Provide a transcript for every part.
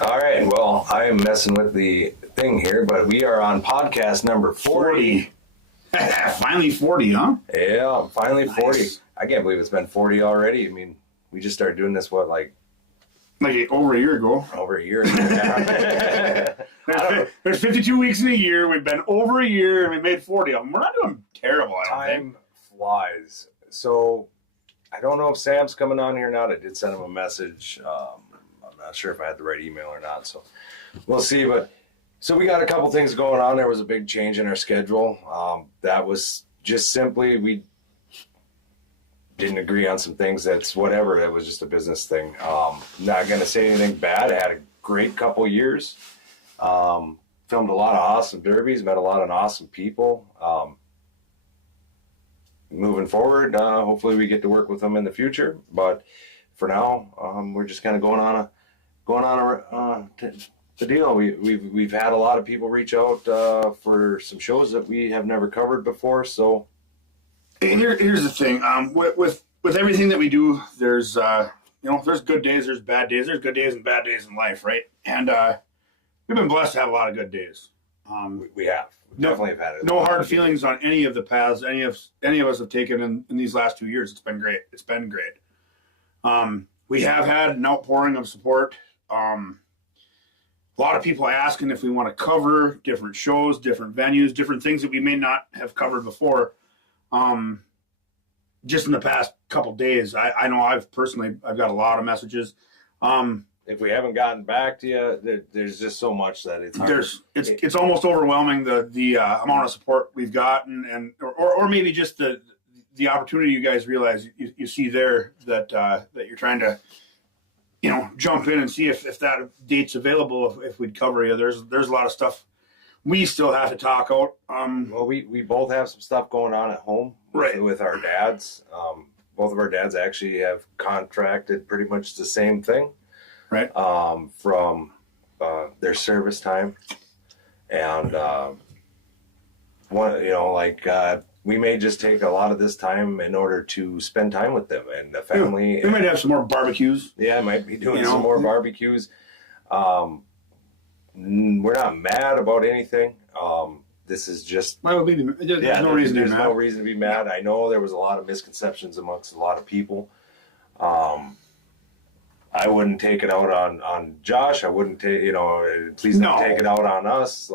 All right, well, I am messing with the thing here, but we are on podcast number 40. Finally 40, huh? Yeah, finally 40. Nice. I can't believe it's been 40 already. I mean, we just started doing this, like over a year ago. Over a year ago. There's 52 weeks in a year. We've been over a year, and we made 40 of them. We're not doing terrible, I don't think. Time flies. So, I don't know if Sam's coming on here now. I did send him a message. I'm not sure if I had the right email or not, so we'll see. But so we got a couple things going on. There was a big change in our schedule. That was just simply we didn't agree on some things. That's whatever. That was just a business thing. Not going to say anything bad. I had a great couple years. Filmed a lot of awesome derbies. Met a lot of awesome people. Moving forward, hopefully we get to work with them in the future. But for now, we're just kind of going on the deal. We've had a lot of people reach out for some shows that we have never covered before. So here's the thing. With everything that we do, there's there's good days, there's bad days, there's good days and bad days in life, right? And we've been blessed to have a lot of good days. We have. Definitely have had it. No hard feelings on any of the paths any of us have taken in these last 2 years. It's been great. We have had an outpouring of support. A lot of people asking if we want to cover different shows, different venues, different things that we may not have covered before. Just in the past couple days, I know I've got a lot of messages. If we haven't gotten back to you, there's just so much that it's hard. It's almost overwhelming the amount of support we've gotten, or maybe just the opportunity you guys realize you see there that you're trying to jump in and see if that date's available, if we'd cover you. There's a lot of stuff we still have to talk out. Well, we both have some stuff going on at home, right, with our dads. Both of our dads actually have contracted pretty much the same thing. Right. From their service time, and we may just take a lot of this time in order to spend time with them and the family. We might have some more barbecues. Yeah, might be doing some more barbecues. We're not mad about anything. This is just why would we be? There's no reason to be mad. I know there was a lot of misconceptions amongst a lot of people. I wouldn't take it out on Josh. I wouldn't take, please don't take it out on us.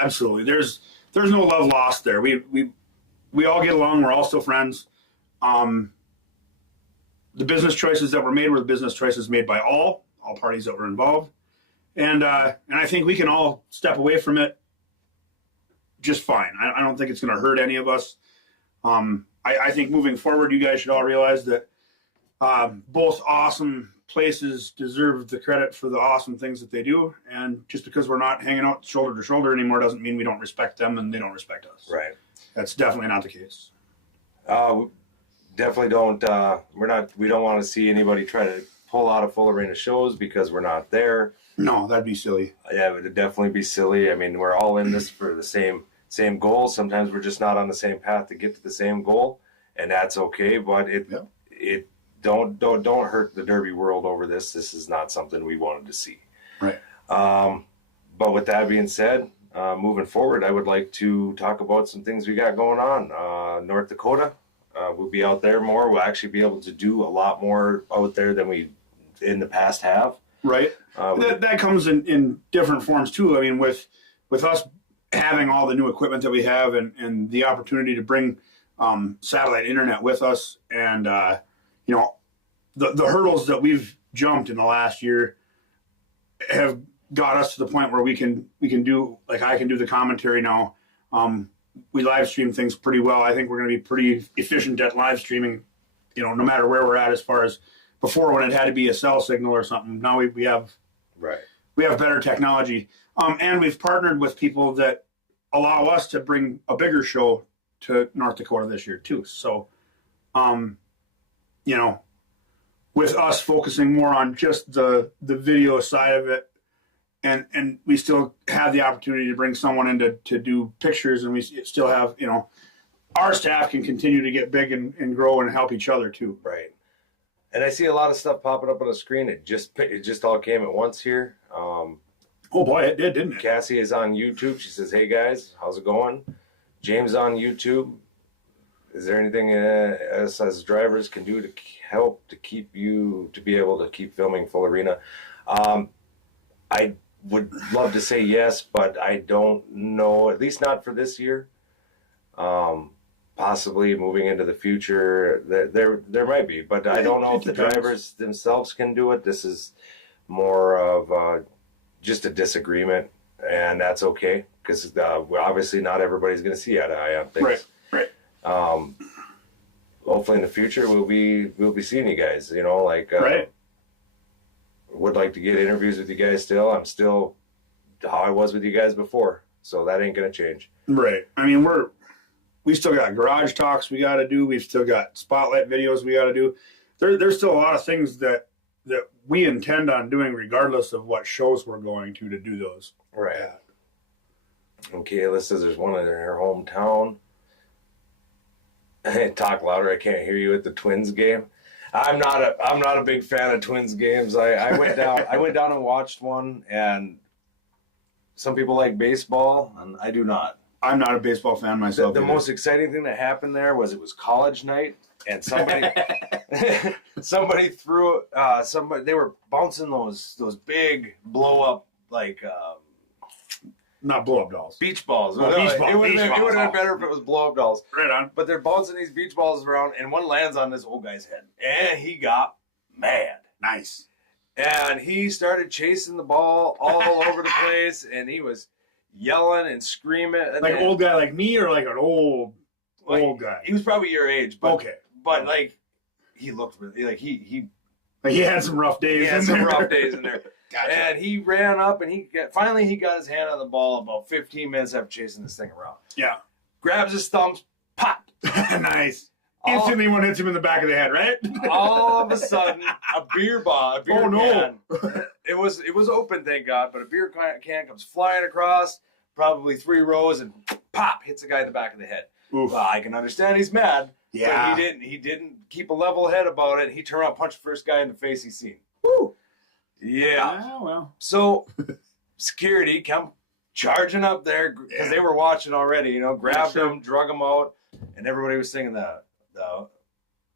Absolutely. There's no love lost there. We all get along. We're all still friends. The business choices that were made were the business choices made by all parties that were involved. And I think we can all step away from it just fine. I don't think it's going to hurt any of us. I think moving forward, you guys should all realize that both awesome places deserve the credit for the awesome things that they do, and just because we're not hanging out shoulder to shoulder anymore doesn't mean we don't respect them and they don't respect us. Right. That's definitely not the case. Definitely don't. We don't want to see anybody try to pull out a full arena shows because we're not there. No, that'd be silly. Yeah, it would definitely be silly. I mean, we're all in this for the same goal. Sometimes we're just not on the same path to get to the same goal, and that's okay. But it don't hurt the derby world over this. This is not something we wanted to see. Right. But with that being said, moving forward, I would like to talk about some things we got going on. North Dakota, we'll be out there more. We'll actually be able to do a lot more out there than we in the past have. Right. That comes in different forms too. I mean, with us having all the new equipment that we have and the opportunity to bring satellite internet with us, and the hurdles that we've jumped in the last year have got us to the point where we can do, like, I can do the commentary now. We live stream things pretty well. I think we're going to be pretty efficient at live streaming, no matter where we're at, as far as before when it had to be a cell signal or something. Now we have better technology. And we've partnered with people that allow us to bring a bigger show to North Dakota this year too. So, with us focusing more on just the video side of it, and we still have the opportunity to bring someone in to do pictures, and we still have, our staff can continue to get big and grow and help each other too. Right. And I see a lot of stuff popping up on the screen. It just all came at once here. Oh boy, it did, didn't it? Cassie is on YouTube. She says, "Hey guys, how's it going?" James on YouTube. Is there anything us as drivers can do to help to keep you to be able to keep filming full arena? I would love to say yes, but I don't know. At least not for this year. Possibly moving into the future, there might be, but I don't know if the drivers themselves can do it. This is more of just a disagreement, and that's okay because obviously not everybody's going to see eye to eye on things. Right. Hopefully in the future we'll be seeing you guys. Right. Would like to get interviews with you guys still. I'm still how I was with you guys before, so that ain't going to change. Right. I mean, we still got garage talks we got to do. We've still got spotlight videos we got to do. There's still a lot of things that we intend on doing regardless of what shows we're going to do those. Right. And Kayla says there's one in her hometown. Talk louder. I can't hear you at the Twins game. I'm not a big fan of Twins games. I went down and watched one, and some people like baseball, and I do not. I'm not a baseball fan myself. The most exciting thing that happened there was it was college night, and somebody threw they were bouncing those big blow up not blow up dolls. Beach balls. Oh, It would have been better if it was blow up dolls. Right on. But they're bouncing these beach balls around, and one lands on this old guy's head, and he got mad. Nice. And he started chasing the ball all over the place, and he was yelling and screaming. Like an old guy like me, or like an old guy? He was probably your age, but okay. But he looked really he had some rough days. He had some rough days in there. Gotcha. And he ran up, and finally he got his hand on the ball about 15 minutes after chasing this thing around. Yeah. Grabs his thumbs, pop. Nice. Instantly one hits him in the back of the head, right? All of a sudden, a beer can. It was open, thank God, but a beer can comes flying across, probably 3 rows, and pop, hits the guy in the back of the head. Oof. Well, I can understand he's mad. Yeah. But he didn't keep a level head about it. He turned around, punched the first guy in the face he seen. Woo. Yeah. Well. So security come charging up there because they were watching already. Grabbed him, drug him out, and everybody was singing the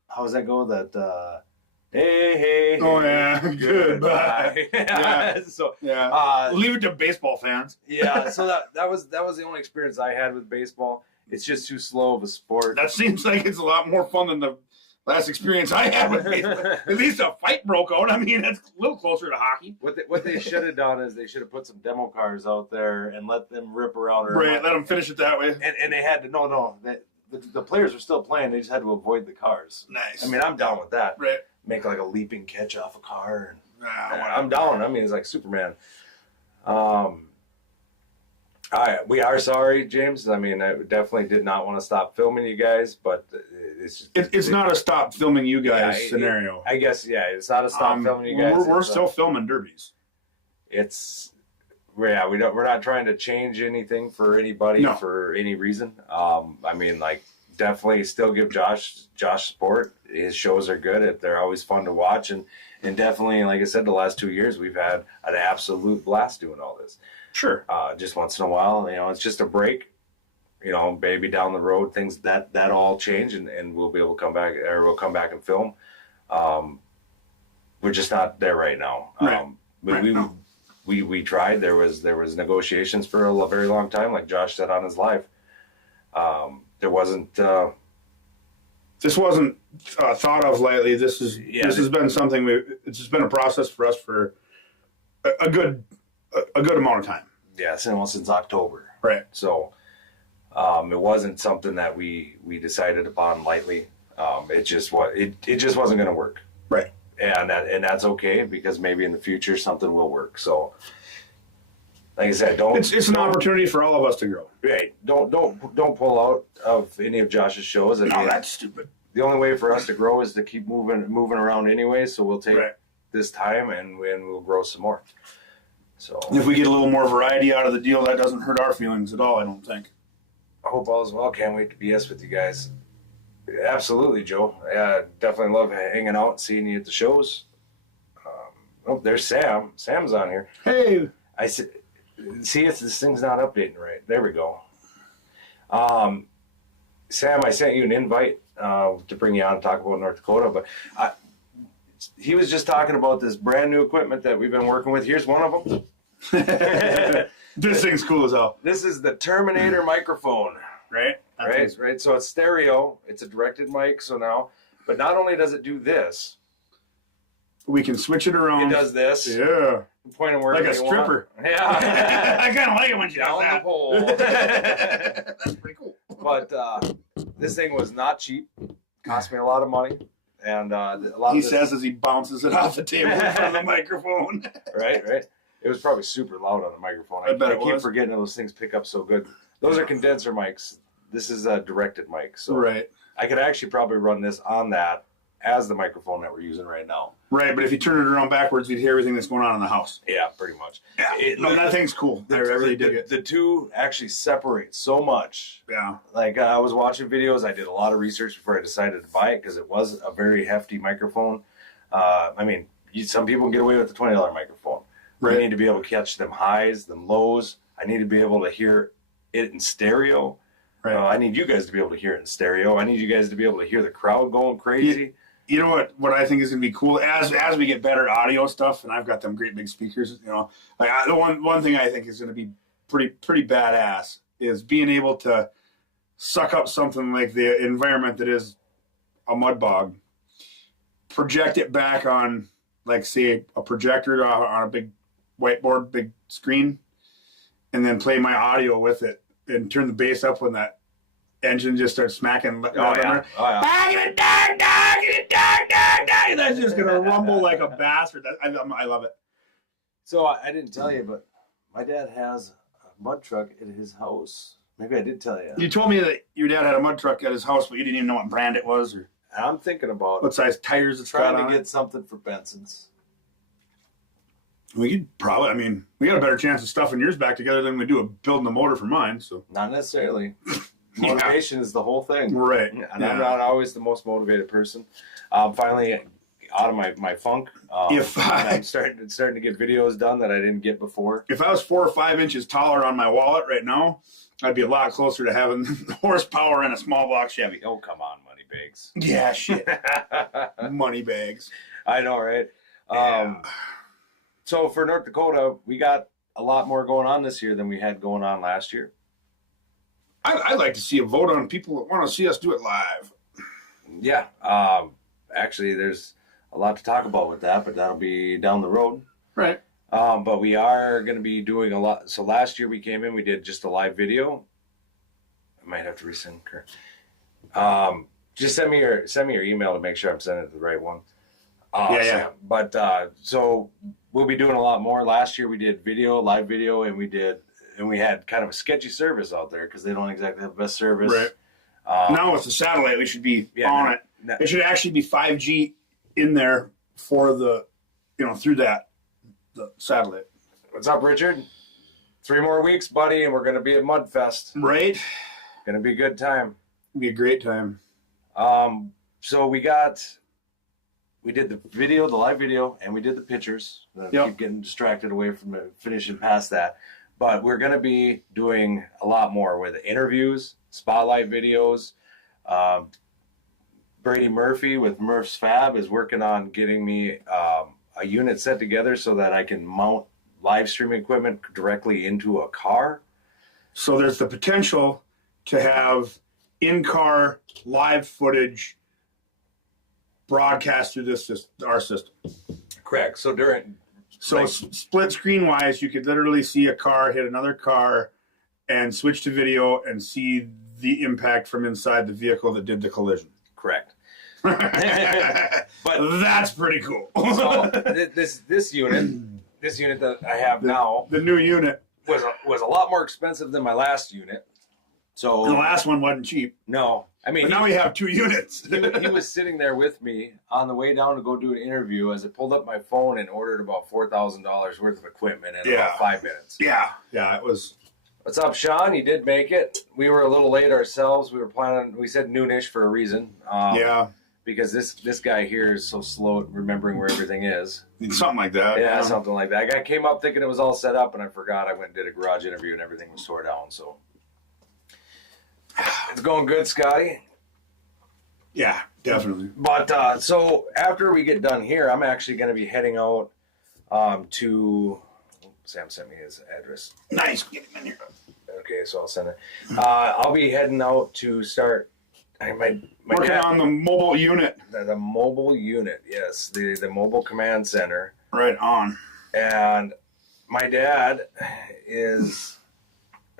how does that go? That hey. Oh yeah. Goodbye. Yeah. So leave it to baseball fans. Yeah. So that was the only experience I had with baseball. It's just too slow of a sport. That seems like it's a lot more fun than the last experience I had with baseball. At least a fight broke out. I mean, that's a little closer to hockey. What they should have done is they should have put some demo cars out there and let them rip around. Right, let them finish it that way. And they had to the players were still playing. They just had to avoid the cars. Nice. I mean, I'm down with that. Right. Make like a leaping catch off a car. I'm down. I mean, it's like Superman. We are sorry, James. I mean, I definitely did not want to stop filming you guys, but it's not a stop filming you guys scenario. I guess, it's not a stop filming you guys. We're still filming derbies. We're not trying to change anything for anybody for any reason. I mean, definitely still give Josh support. His shows are good. They're always fun to watch, and definitely, like I said, the last 2 years we've had an absolute blast doing all this. Sure. Just once in a while, it's just a break. Maybe down the road things that all change, and we'll be able to come back, or we'll come back and film. We're just not there right now. Right. We tried. There was negotiations for a very long time, like Josh said on his live. There wasn't. This wasn't thought of lightly. This has been something. It's just been a process for us for a good amount of time. Yeah, since October. Right. So it wasn't something that we decided upon lightly. It just wasn't going to work. Right. And that's okay, because maybe in the future something will work. So, like I said, it's an opportunity for all of us to grow. Right. Don't pull out of any of Josh's shows. That's stupid. The only way for us to grow is to keep moving around anyway. So we'll take this time and we'll grow some more. So if we get a little more variety out of the deal, that doesn't hurt our feelings at all, I don't think. I hope all is well. Can't wait to BS with you guys. Absolutely, Joe. Definitely love hanging out and seeing you at the shows. There's Sam. Sam's on here. Hey. See if this thing's not updating right. There we go. Sam, I sent you an invite to bring you on and talk about North Dakota, but he was just talking about this brand new equipment that we've been working with. Here's one of them. This thing's cool as hell. This is the Terminator microphone. Right? Right. So it's stereo. It's a directed mic. So now, but not only does it do this, we can switch it around. it does this. Yeah. Point of where Like a you stripper. want. Yeah. I kind of like it when she does Down the that. pole. That's pretty cool. But this thing was not cheap. Cost me a lot of money. And a lot He of this, says as he bounces it off the table in front of the microphone. right. It was probably super loud on the microphone. I bet it keep was. forgetting those things pick up so good. Those are condenser mics. This is a directed mic. So Right. I could actually probably run this on that as the microphone that we're using right now. Right, but if you turn it around backwards, you'd hear everything that's going on in the house. Yeah, pretty much. Yeah. No, that thing's cool. I really dig it. The two actually separate so much. Yeah. Like I was watching videos. I did a lot of research before I decided to buy it because it was a very hefty microphone. I mean, some people can get away with a $20 microphone. Right. I need to be able to catch them highs, them lows. I need to be able to hear it in stereo. Right. I need you guys to be able to hear it in stereo. I need you guys to be able to hear the crowd going crazy. You know what I think is going to be cool as we get better audio stuff, and I've got them great big speakers. You know, like the one thing I think is going to be pretty badass is being able to suck up something like the environment that is a mud bog, project it back on, like, say, a projector on a big whiteboard, big screen, and then play my audio with it and turn the bass up when that engine just starts smacking. That's just gonna rumble like a bastard. I love it. So I didn't tell you, but my dad has a mud truck at his house. Maybe I did tell you. You told me that your dad had a mud truck at his house, but you didn't even know what brand it was or I'm thinking about what size tires it's got trying on to it. get something for Benson's. We could probably. I mean, we got a better chance of stuffing yours back together than we do of building a motor for mine. So Not necessarily. Motivation is the whole thing. right, And I'm not always the most motivated person. Finally out of my funk. I'm starting to get videos done that I didn't get before. If I was 4 or 5 inches taller on my wallet right now, I'd be a lot closer to having horsepower in a small block Chevy. Oh, come on, money bags. Yeah, shit. Money bags. I know, right? Yeah. So for North Dakota, we got a lot more going on this year than we had going on last year. I'd like to see a vote on people that want to see us do it live. Yeah. Actually, there's a lot to talk about with that, but that'll be down the road. Right. But we are going to be doing a lot. So last year we came in, we did just a live video. I might have to resend her. Just send me your email to make sure I'm sending it to the right one. Yeah. But so we'll be doing a lot more. Last year we did live video, and we had kind of a sketchy service out there because they don't exactly have the best service. Right. Now with the satellite, we should be on it. It should actually be 5G in there for the, through the satellite. What's up, Richard? 3 more weeks, buddy, and we're going to be at Mudfest. Right. Going to be a good time. It'll be a great time. So we did the live video, and we did the pictures. Keep getting distracted away from finishing past that. But we're going to be doing a lot more with interviews, spotlight videos. Brady Murphy with Murph's Fab is working on getting me a unit set together so that I can mount live streaming equipment directly into a car. So there's the potential to have in-car live footage broadcast through our system. Correct. So Split screen wise, you could literally see a car hit another car and switch to video and see the impact from inside the vehicle that did the collision. Correct. But that's pretty cool. So this unit that I have now, the new unit, was a lot more expensive than my last unit. So the last one wasn't cheap. No, I mean, but now we have 2 units. he was sitting there with me on the way down to go do an interview as I pulled up my phone and ordered about $4,000 worth of equipment in about 5 minutes. Yeah, it was. What's up, Sean? You did make it. We were a little late ourselves. We said noonish for a reason. because this guy here is so slow at remembering where everything is. Something like that. Yeah, something like that. I came up thinking it was all set up, and I forgot. I went and did a garage interview, and everything was tore down. So it's going good, Scotty. Yeah, definitely. But so after we get done here, I'm actually going to be heading out to. Sam sent me his address. Nice. Get him in here. Okay, so I'll send it. I'll be heading out to start. My working on the mobile unit. The mobile unit, yes, the mobile command center. Right on. And my dad is,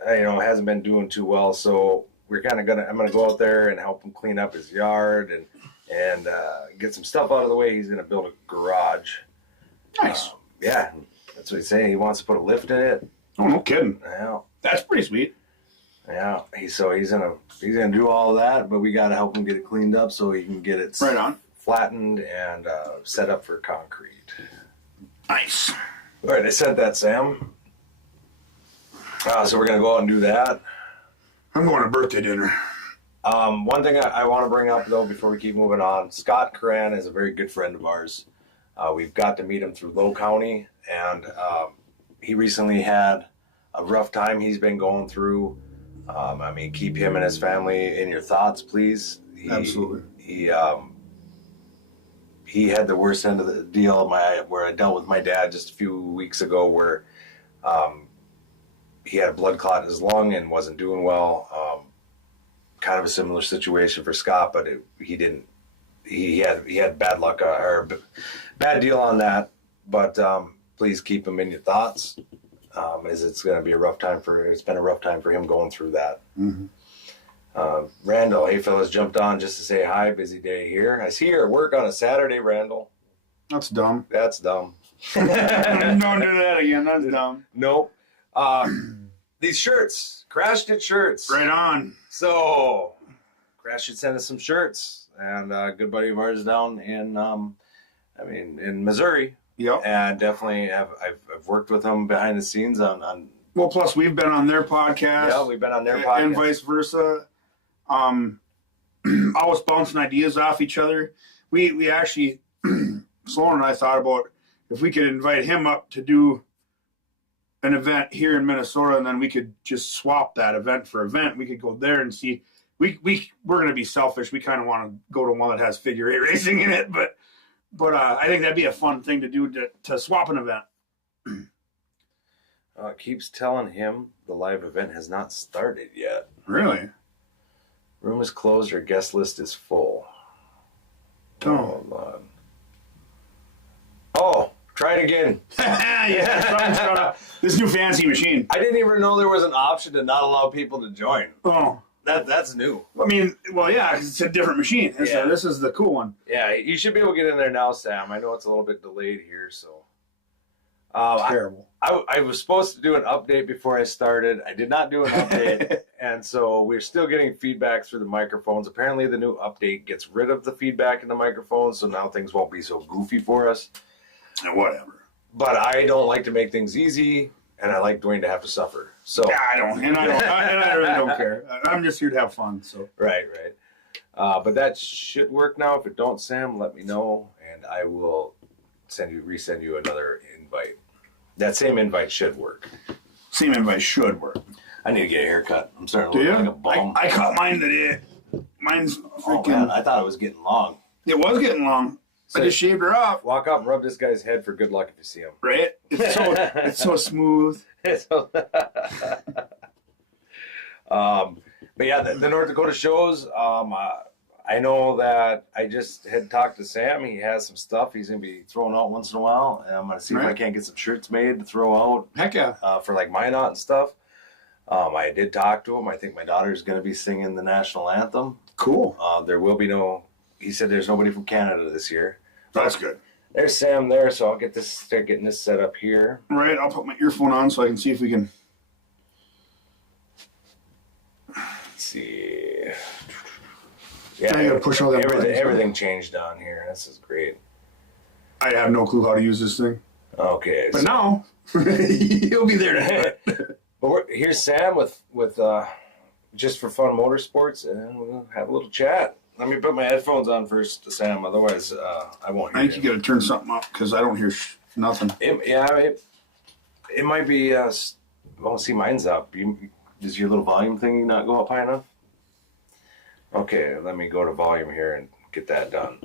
hasn't been doing too well, so I'm gonna go out there and help him clean up his yard and get some stuff out of the way. He's gonna build a garage. Nice. Yeah, that's what he's saying. He wants to put a lift in it. Oh, no kidding. Yeah. That's pretty sweet. Yeah, he's gonna do all of that, but we gotta help him get it cleaned up so he can get it right on, flattened and set up for concrete. Nice. All right, I sent that, Sam. So we're gonna go out and do that. I'm going to birthday dinner. One thing I want to bring up though before we keep moving on, Scott Curran is a very good friend of ours. We've got to meet him through Low County, and he recently had a rough time he's been going through. Keep him and his family in your thoughts, please. Absolutely. He had the worst end of the deal where I dealt with my dad just a few weeks ago, where he had a blood clot in his lung and wasn't doing well. Kind of a similar situation for Scott, but he didn't. He had bad luck or bad deal on that. But please keep him in your thoughts. As it's going to be it's been a rough time for him going through that. Mm-hmm. Randall, hey fellas, jumped on just to say hi. Busy day here. I see you at work on a Saturday, Randall. That's dumb. That's dumb. Don't do that again. That's dumb. Nope. These shirts, Crash did shirts. Right on. So Crash should send us some shirts, and a good buddy of ours down in Missouri. Yep. And definitely I've worked with them behind the scenes on. Well, plus we've been on their podcast. Yeah, we've been on their podcast. And vice versa. Always bouncing ideas off each other. We actually, Sloan and I thought about if we could invite him up to do an event here in Minnesota, and then we could just swap that event for event. We could go there and see. We're going to be selfish. We kind of want to go to one that has figure eight racing in it, but I think that'd be a fun thing to do to swap an event. Keeps telling him the live event has not started yet. Really? Room is closed. Your guest list is full. Oh. Hold on. Oh, try it again. Yeah, this new fancy machine. I didn't even know there was an option to not allow people to join. Oh. That's new. I mean, well, yeah, because it's a different machine. So this is the cool one. Yeah, you should be able to get in there now, Sam. I know it's a little bit delayed here, so. Terrible. I was supposed to do an update before I started. I did not do an update, and so we're still getting feedback through the microphones. Apparently, the new update gets rid of the feedback in the microphones, so now things won't be so goofy for us. And whatever. But I don't like to make things easy, and I like Dwayne to have to suffer. So yeah, I really don't care. I'm just here to have fun. So right. But that should work now. If it don't, Sam, let me know, and I will resend you another invite. That same invite should work. Same invite should work. I need to get a haircut. I'm starting to look like a bum. I cut mine today. Mine's freaking. Oh man, I thought it was getting long. It was getting long. So I just shaved her off. Walk up and rub this guy's head for good luck if you see him. Right? It's so smooth. But yeah, the North Dakota shows. I know that I just had talked to Sam. He has some stuff he's going to be throwing out once in a while. And I'm going to see if I can't get some shirts made to throw out. Heck yeah. For like Minot and stuff. I did talk to him. I think my daughter's going to be singing the national anthem. Cool. There will be he said there's nobody from Canada this year. That's good. There's Sam there, so I'll start getting this set up here. Right, I'll put my earphone on so I can see if we can. Let's see. Yeah, I gotta push all that. Everything changed on here. This is great. I have no clue how to use this thing. Okay. But now, he'll be there to have it. But here's Sam with Just For Fun Motorsports, and we'll have a little chat. Let me put my headphones on first, Sam. Otherwise, I won't hear I think you got to turn something up because I don't hear nothing. It might be. Well, see, mine's up. Does your little volume thing not go up high enough? Okay, let me go to volume here and get that done.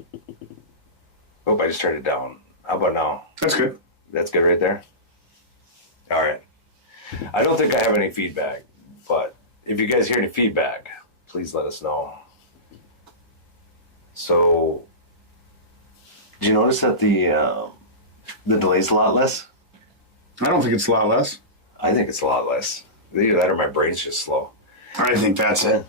Oh, I just turned it down. How about now? That's good. That's good right there? All right. I don't think I have any feedback, but if you guys hear any feedback, please let us know. So, did you notice that the delay's a lot less? I don't think it's a lot less. I think it's a lot less. Either that or my brain's just slow. I think that's it.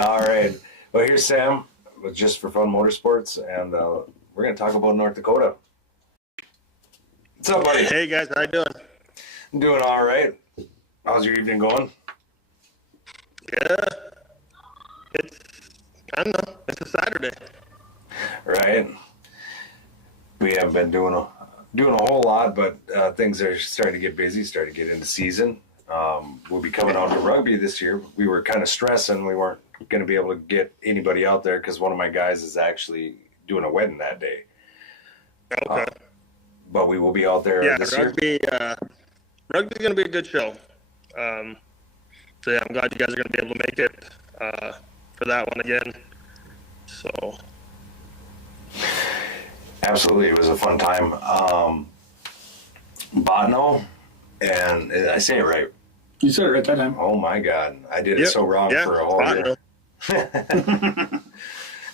All right. Well, here's Sam with Just For Fun Motorsports, and we're going to talk about North Dakota. What's up, buddy? Hey, guys. How you doing? I'm doing all right. How's your evening going? Yeah. I don't know. It's a Saturday. Right. We haven't been doing a whole lot, but things are starting to get busy, starting to get into season. We'll be coming out to rugby this year. We were kind of stressing we weren't going to be able to get anybody out there because one of my guys is actually doing a wedding that day. Okay. But we will be out there this rugby, year. Rugby's going to be a good show. So, yeah, I'm glad you guys are going to be able to make it for that one again. So. Absolutely. It was a fun time. Botno, and I say it right. You said it right that time. Oh, my God. I did it so wrong for a whole year.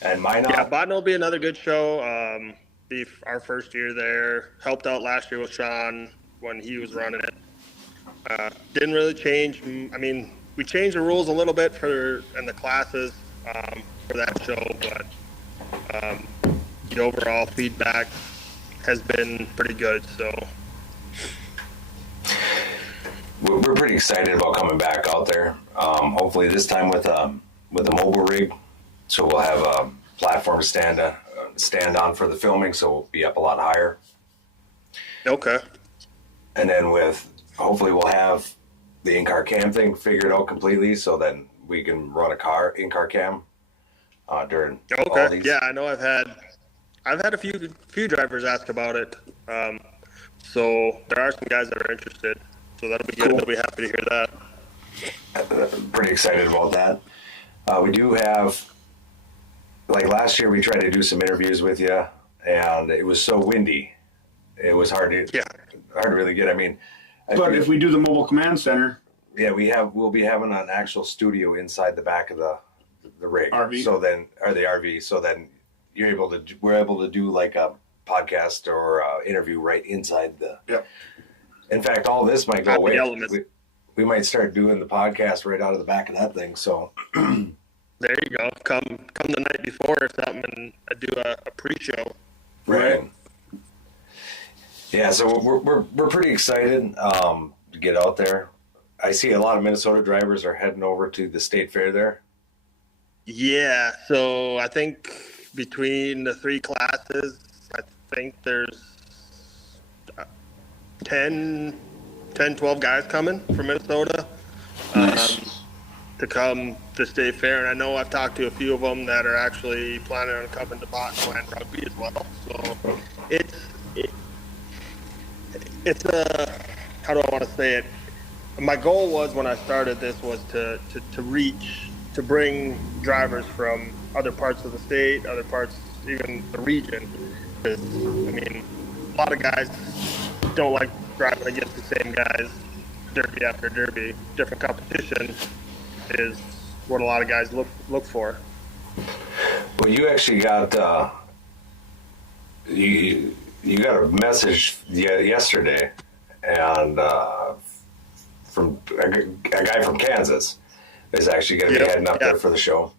And Minot. Yeah, Botno will be another good show. Be our first year there. Helped out last year with Sean when he was running it. Didn't really change. I mean, we changed the rules a little bit in the classes for that show, but the overall feedback has been pretty good. So we're pretty excited about coming back out there. Hopefully this time with a mobile rig, so we'll have a platform to stand on for the filming, so we'll be up a lot higher. Okay. And then hopefully we'll have the in-car cam thing figured out completely, so then we can run a in-car cam during all these. Yeah, I know I've had a few drivers ask about it. So there are some guys that are interested. So that'll be good. Cool. They'll be happy to hear that. I'm pretty excited about that. We do have, like last year, we tried to do some interviews with you, and it was so windy. It was hard to really get. I mean, but if we do the mobile command center, yeah, we'll be having an actual studio inside the back of the rig. RV. So then, or the RV. So then we're able to do like a podcast or interview right inside the. Yep. In fact, all this might go away. We might start doing the podcast right out of the back of that thing. So there you go. Come the night before or something, and do a pre-show. Right. Yeah. So we're pretty excited to get out there. I see a lot of Minnesota drivers are heading over to the state fair there. Yeah. So I think between the three classes, I think there's 10, 12 guys coming from Minnesota to come to State Fair. And I know I've talked to a few of them that are actually planning on coming to Botno and rugby as well. So it's a, how do I want to say it? My goal was when I started this was to bring drivers from other parts of the state, other parts, even the region. Because, I mean, a lot of guys don't like driving against the same guys derby after derby. Different competition is what a lot of guys look for. Well, you actually got you got a message yesterday, and from a guy from Kansas is actually going to be heading up there for the show.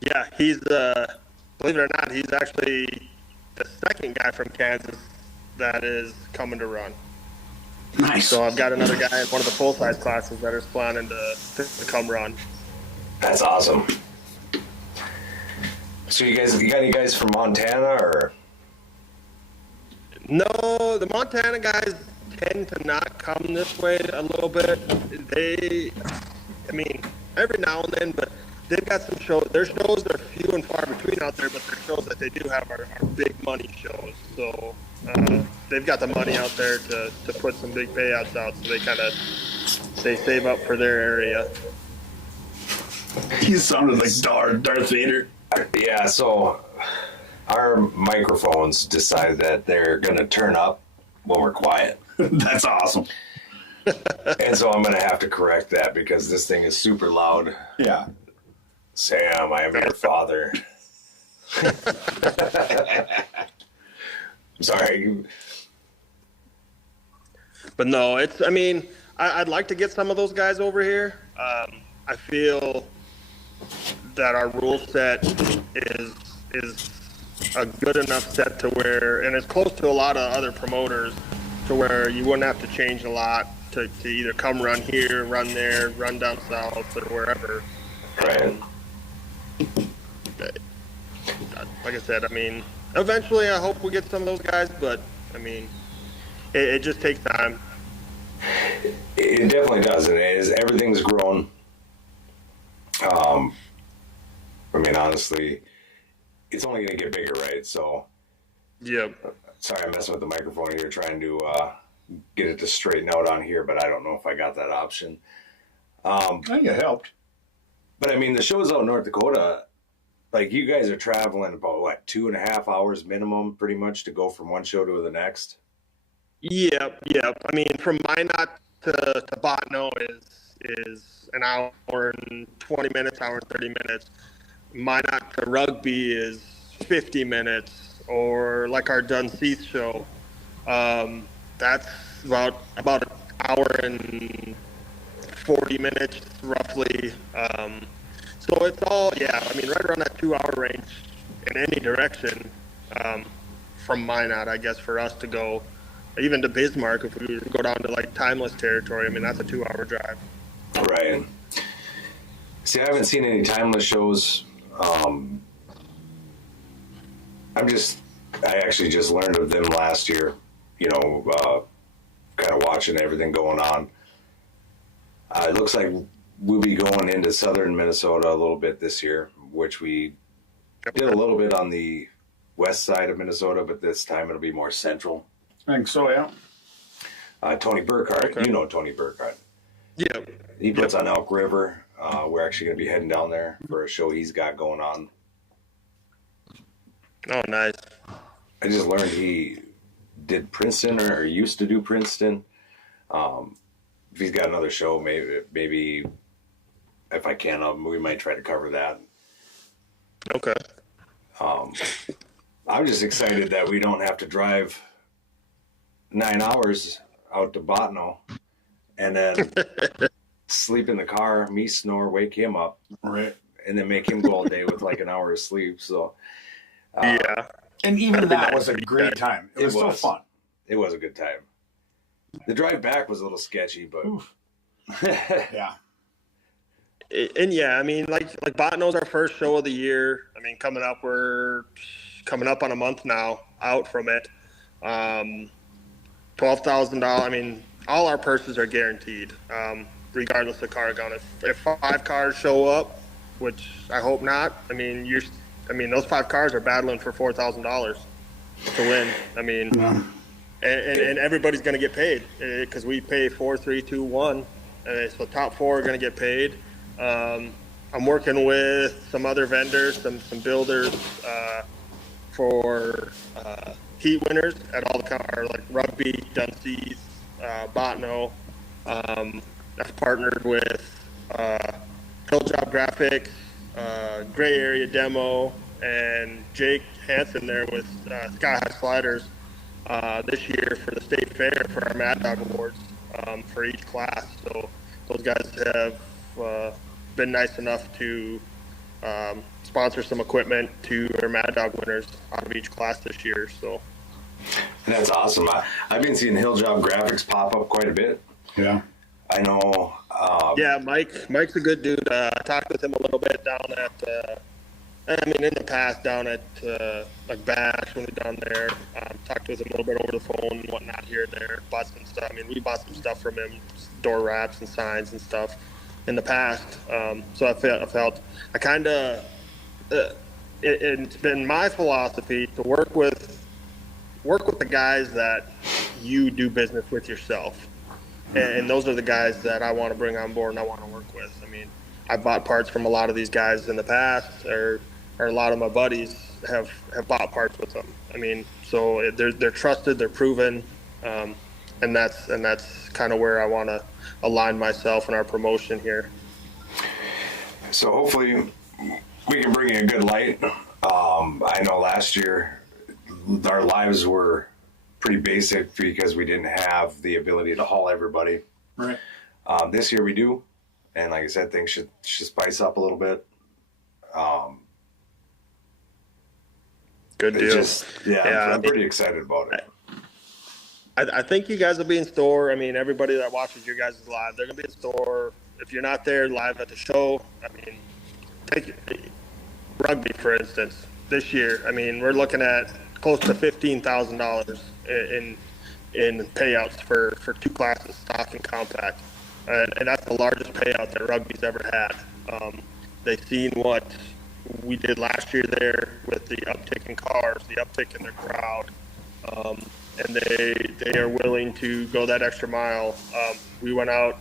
Yeah, he's believe it or not, he's actually the second guy from Kansas that is coming to run. Nice. So I've got another guy in one of the full-size classes that is planning to come run. That's awesome. So you got any guys from Montana or? No, the Montana guys tend to not come this way a little bit. I mean, every now and then, but they've got some shows. Their shows are few and far between out there, but their shows that they do have are big money shows. So they've got the money out there to put some big payouts out. So they save up for their area. He sounded like Darth Vader. Yeah, so our microphones decide that they're going to turn up when we're quiet. That's awesome. And so I'm going to have to correct that because this thing is super loud. Yeah. Sam, I am your father. Sorry. But no, I'd like to get some of those guys over here. I feel that our rule set is a good enough set to where, and it's close to a lot of other promoters, to where you wouldn't have to change a lot to either come run here, run there, run down south, or wherever. Right. Like I said, eventually I hope we get some of those guys, but it just takes time. It definitely does, and everything's grown. Honestly, it's only going to get bigger, right? So, yeah. Sorry, I'm messing with the microphone here, trying to get it to straighten out on here, but I don't know if I got that option. I think it helped. But the shows out in North Dakota, like you guys are traveling about what, 2.5 hours minimum, pretty much, to go from one show to the next. Yep. From Minot to Botno is an hour and 20 minutes, hour and 30 minutes. Minot to Rugby is 50 minutes, or like our Dunseith show, that's about an hour and 40 minutes roughly. So it's all, right around that 2 hour range in any direction, from Minot, I guess, for us to go. Even to Bismarck, if we go down to like Timeless territory, that's a 2 hour drive. Right. See, I haven't seen any Timeless shows. I actually just learned of them last year, kind of watching everything going on. It looks like we'll be going into southern Minnesota a little bit this year, which we did a little bit on the west side of Minnesota, but this time it'll be more central. I think so, yeah. Tony Burkhardt, Okay. You know Tony Burkhardt. Yeah. He puts on Elk River. We're actually going to be heading down there for a show he's got going on. Oh, nice. I just learned he did Princeton or used to do Princeton. If he's got another show, maybe if I can, we might try to cover that. Okay. I'm just excited that we don't have to drive 9 hours out to Botno and then sleep in the car, me snore, wake him up, Right. and then make him go all day with like an hour of sleep. So Yeah. And even that was a great time. It was so fun. It was a good time. The drive back was a little sketchy, but Yeah. Like Botno's our first show of the year. We're coming up on a month now out from it. $12,000. All our purses are guaranteed, regardless of car count. If 5 cars show up, which I hope not, those 5 cars are battling for $4,000 to win. And everybody's going to get paid because we pay 4, 3, 2, 1. So top 4 are going to get paid. I'm working with some other vendors, some builders for heat winners at all the cars, like Rugby, Dunseith, Botno. I've partnered with Hill Job Graphics, Gray Area Demo, and Jake Hansen there with Sky High Sliders this year for the state fair for our Mad Dog Awards for each class. So those guys have been nice enough to sponsor some equipment to their Mad Dog winners out of each class this year. So that's awesome. I've been seeing Hill Job Graphics pop up quite a bit. Yeah. I know. Yeah, Mike's a good dude. I talked with him a little bit down at, in the past down at like Bash when we down there. Talked with him a little bit over the phone and whatnot here and there. Bought some stuff. We bought some stuff from him, door wraps and signs and stuff. in the past. So I kind of, it's been my philosophy to work with the guys that you do business with yourself. And those are the guys that I want to bring on board and I want to work with. I mean, I bought parts from a lot of these guys in the past, or a lot of my buddies have bought parts with them. I mean, so they're trusted, they're proven, and that's kind of where I want to align myself in our promotion here. So hopefully we can bring in a good light. I know last year our lives were pretty basic because we didn't have the ability to haul everybody. Right. This year we do, and like I said, things should spice up a little bit. Good deal. I'm pretty excited about it. I think you guys will be in store. I mean, everybody that watches your guys' live, they're going to be in store. If you're not there live at the show, I mean, take rugby, for instance, this year. I mean, we're looking at close to $15,000 in payouts for two classes, stock and compact. And that's the largest payout that rugby's ever had. They've seen what we did last year there with the uptick in cars, the uptick in their crowd. And they are willing to go that extra mile. We went out,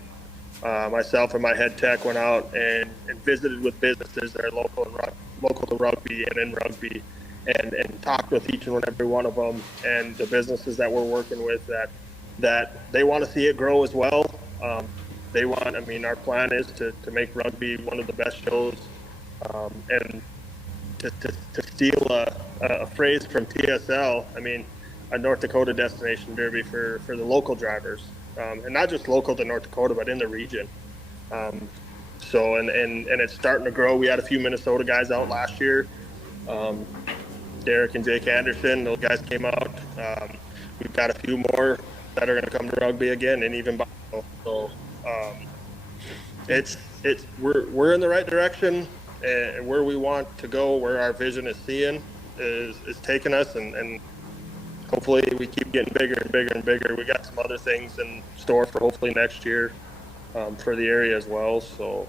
myself and my head tech went out and visited with businesses that are local to rugby and in rugby, and talked with each and every one of them, and the businesses that we're working with that they want to see it grow as well. Our plan is to make rugby one of the best shows, and to steal a phrase from TSL, I mean, a North Dakota destination derby for the local drivers, and not just local to North Dakota, but in the region. So it's starting to grow. We had a few Minnesota guys out last year. Derek and Jake Anderson, those guys came out. We've got a few more that are going to come to rugby again, and even Buffalo. So we're in the right direction, and where we want to go, where our vision is taking us, and hopefully we keep getting bigger and bigger and bigger. We got some other things in store for hopefully next year for the area as well. So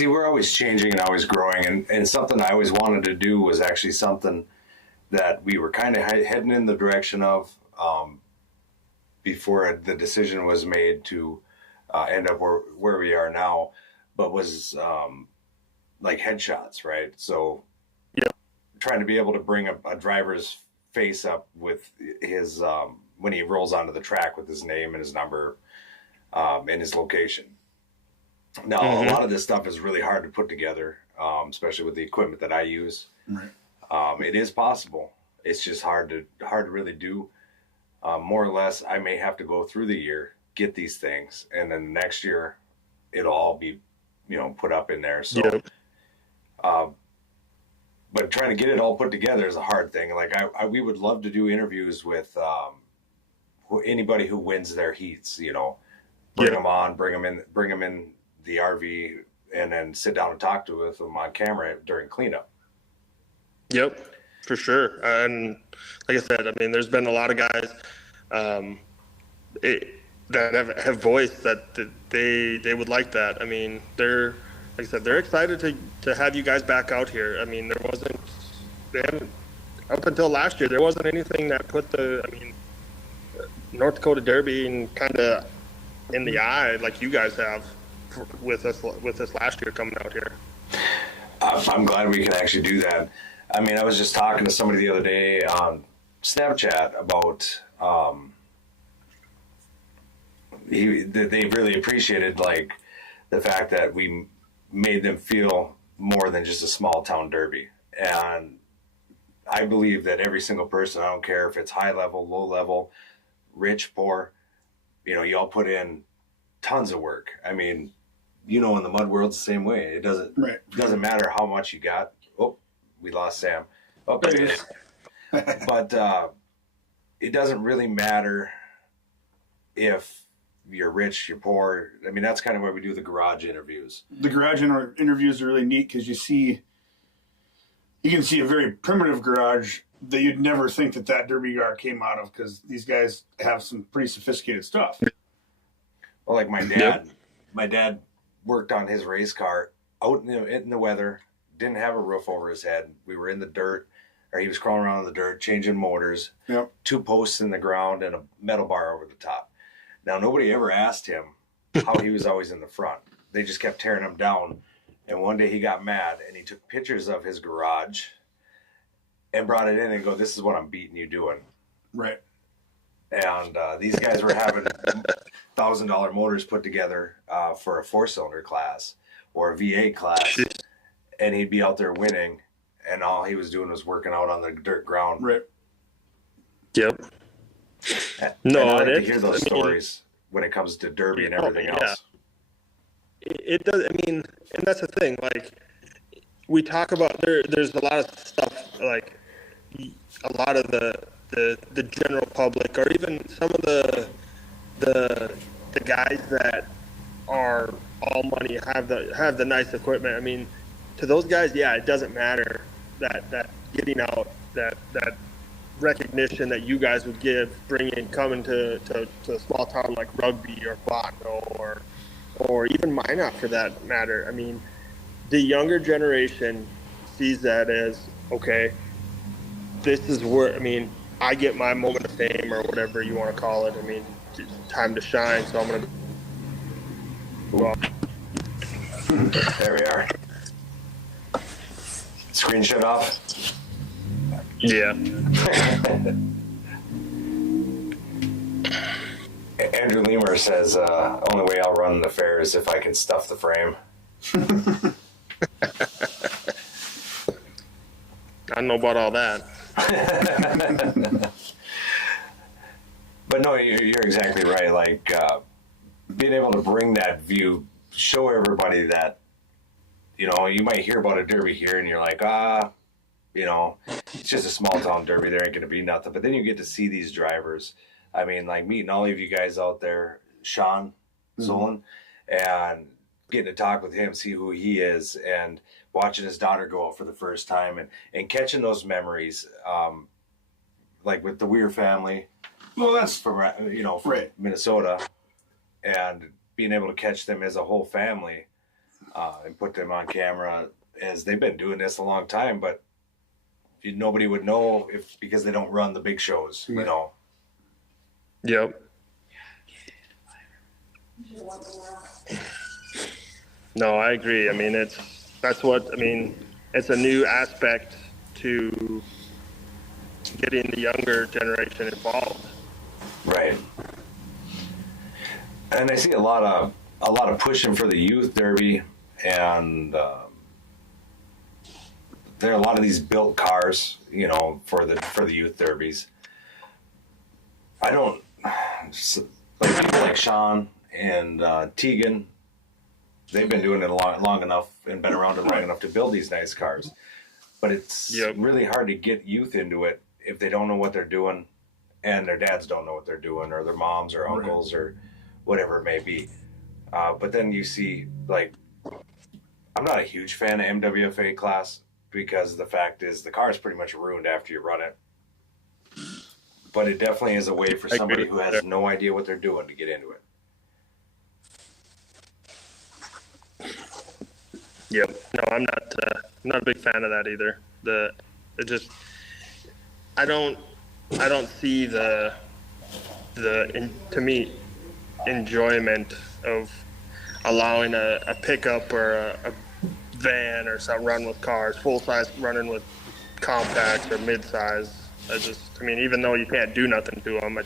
we're always changing and always growing, and something I always wanted to do was actually something that we were kind of heading in the direction of before the decision was made to end up where we are now, but was like headshots, right? So trying to be able to bring a driver's face up with his when he rolls onto the track with his name and his number and his location. Now, a lot of this stuff is really hard to put together, especially with the equipment that I use. Right. It is possible. It's just hard to really do. More or less, I may have to go through the year, get these things, and then next year it'll all be, put up in there. So, but trying to get it all put together is a hard thing. Like we would love to do interviews with anybody who wins their heats. Bring them on, bring them in the RV, and then sit down and talk with them on camera during cleanup. Yep, for sure. And like I said, I mean, there's been a lot of guys that have voiced that they would like that. I mean, they're excited to have you guys back out here. I mean, up until last year, there wasn't anything that put North Dakota Derby and kind of in the eye like you guys have with us last year coming out here. I'm glad we can actually do that. I mean, I was just talking to somebody the other day on Snapchat about they really appreciated like the fact that we made them feel more than just a small town derby. And I believe that every single person, I don't care if it's high level, low level, rich, poor, you all put in tons of work. I mean, in the mud world's the same way. It doesn't matter how much you got. Oh, we lost Sam. Oh, there he is. But it doesn't really matter if you're rich, you're poor. I mean, that's kind of why we do the garage interviews. The garage interviews are really neat because you can see a very primitive garage that you'd never think that derby car came out of, because these guys have some pretty sophisticated stuff. Well, like my dad worked on his race car out in the weather, didn't have a roof over his head. We were in the dirt, or he was crawling around in the dirt, changing motors, 2 posts in the ground and a metal bar over the top. Now, nobody ever asked him how he was always in the front. They just kept tearing him down. And one day he got mad and he took pictures of his garage and brought it in and go, "This is what I'm beating you doing." Right. And these guys were having $1,000 motors put together for a 4-cylinder class or a V8 class. And he'd be out there winning. And all he was doing was working out on the dirt ground. Right. Yep. No, I like to hear those stories when it comes to Derby and everything else. It does. I mean, and that's the thing. Like, we talk about there's a lot of stuff, like a lot of the general public, or even some of the guys that are all money, have the nice equipment. I mean, to those guys, yeah, it doesn't matter that getting out, that recognition that you guys would coming to a small town like Rugby or Botno or even Minot for that matter. I mean, the younger generation sees that as, okay, this is where, I mean, I get my moment of fame or whatever you want to call it. I mean, it's time to shine, so I'm going to go off. There we are. Screen shut off. Yeah. Andrew Lemer says, only way I'll run the fair is if I can stuff the frame. I don't know about all that. But no, you're exactly right. Like, being able to bring that view, show everybody that, you know, you might hear about a derby here and you're like, you know, it's just a small town derby. There ain't going to be nothing. But then you get to see these drivers. I mean, like meeting all of you guys out there, Sean Solon, and getting to talk with him, see who he is, and watching his daughter go out for the first time and catching those memories, like with the Weir family. Well, that's from Minnesota, and being able to catch them as a whole family and put them on camera, as they've been doing this a long time, but nobody would know because they don't run the big shows, you know. Yep. No, I agree. I mean, it's a new aspect to getting the younger generation involved. Right. And I see a lot of pushing for the youth derby, and there are a lot of these built cars, you know, for the youth derbies. I don't like people like Sean and Tegan. They've been doing it long enough and been around it long enough to build these nice cars. But it's really hard to get youth into it if they don't know what they're doing, and their dads don't know what they're doing, or their moms or uncles or whatever it may be. But then you see, like, I'm not a huge fan of MWFA class because the fact is the car is pretty much ruined after you run it. But it definitely is a way for somebody who has no idea what they're doing to get into it. Yep. No, I'm not a big fan of that either. I don't see the to me enjoyment of allowing a pickup or a van or something run with cars, full size running with compacts or mid size. I mean, even though you can't do nothing to them, I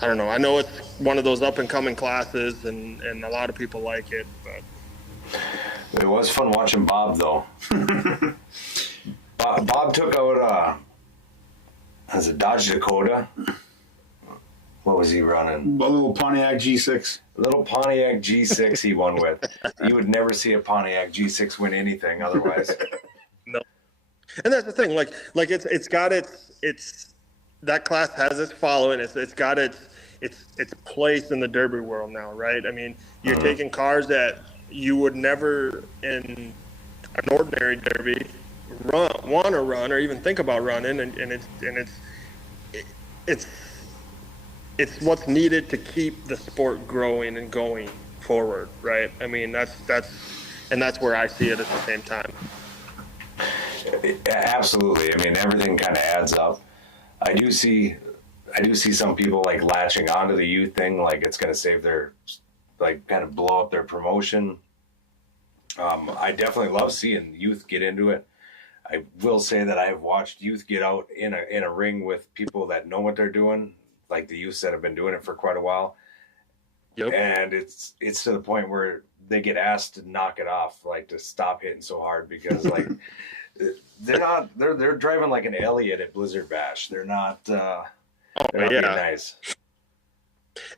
don't know. I know it's one of those up and coming classes, and a lot of people like it, but. It was fun watching Bob, though. Bob took out a Dodge Dakota. What was he running? A little Pontiac G6. A little Pontiac G6 he won with. You would never see a Pontiac G6 win anything otherwise. No. And that's the thing. Like it's got its that class has its following. It's got its place in the derby world now, right? I mean, you're taking cars that you would never in an ordinary derby want to run or even think about running, and it's it's what's needed to keep the sport growing and going forward, right? I mean, that's where I see it at the same time. Absolutely. I mean, everything kind of adds up. I do see some people like latching onto the youth thing, like it's going to save their, like, kind of blow up their promotion. I definitely love seeing youth get into it. I will say that I have watched youth get out in a ring with people that know what they're doing, like the youths that have been doing it for quite a while. Yep. And it's to the point where they get asked to knock it off, like to stop hitting so hard, because like they're driving like an Elliott at Blizzard Bash. They're not being nice.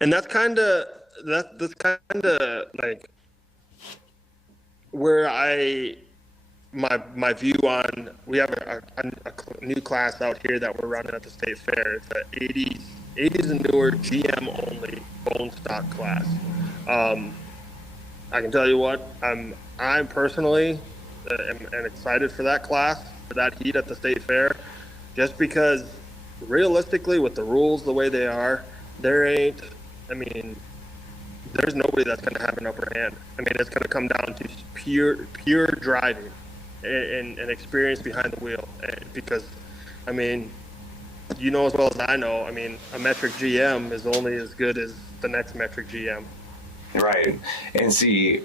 And that's kind of like where my view on, we have a new class out here that we're running at the state fair. It's a 80s and newer GM only bone stock class. I can tell you what, I'm personally am excited for that class, for that heat at the state fair, just because realistically with the rules the way they are, there's nobody that's going to have an upper hand. I mean, it's going to come down to pure driving and experience behind the wheel. Because, I mean, you know as well as I know, I mean, a metric GM is only as good as the next metric GM. Right. And see,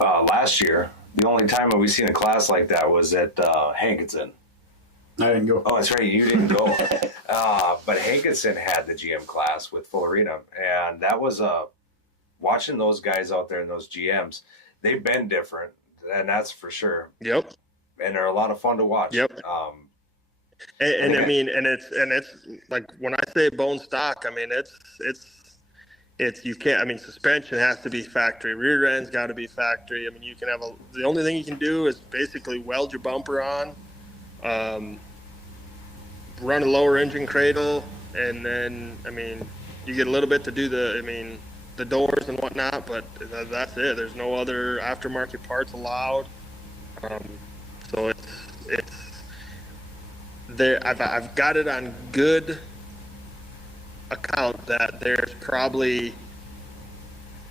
last year, the only time that we seen a class like that was at Hankinson. I didn't go. Oh, that's right. You didn't go. But Hankinson had the GM class with Full Arena. And that was watching those guys out there and those GMs, they've been different. And that's for sure. Yep. And they're a lot of fun to watch. Yep. And I mean, and it's like when I say bone stock, I mean it's you can't. I mean, suspension has to be factory. Rear end's got to be factory. I mean, you can have the only thing you can do is basically weld your bumper on, run a lower engine cradle, and then I mean, you get a little bit to do the doors and whatnot, but that's it. There's no other aftermarket parts allowed. So it's there. I've got it on good account that there's probably,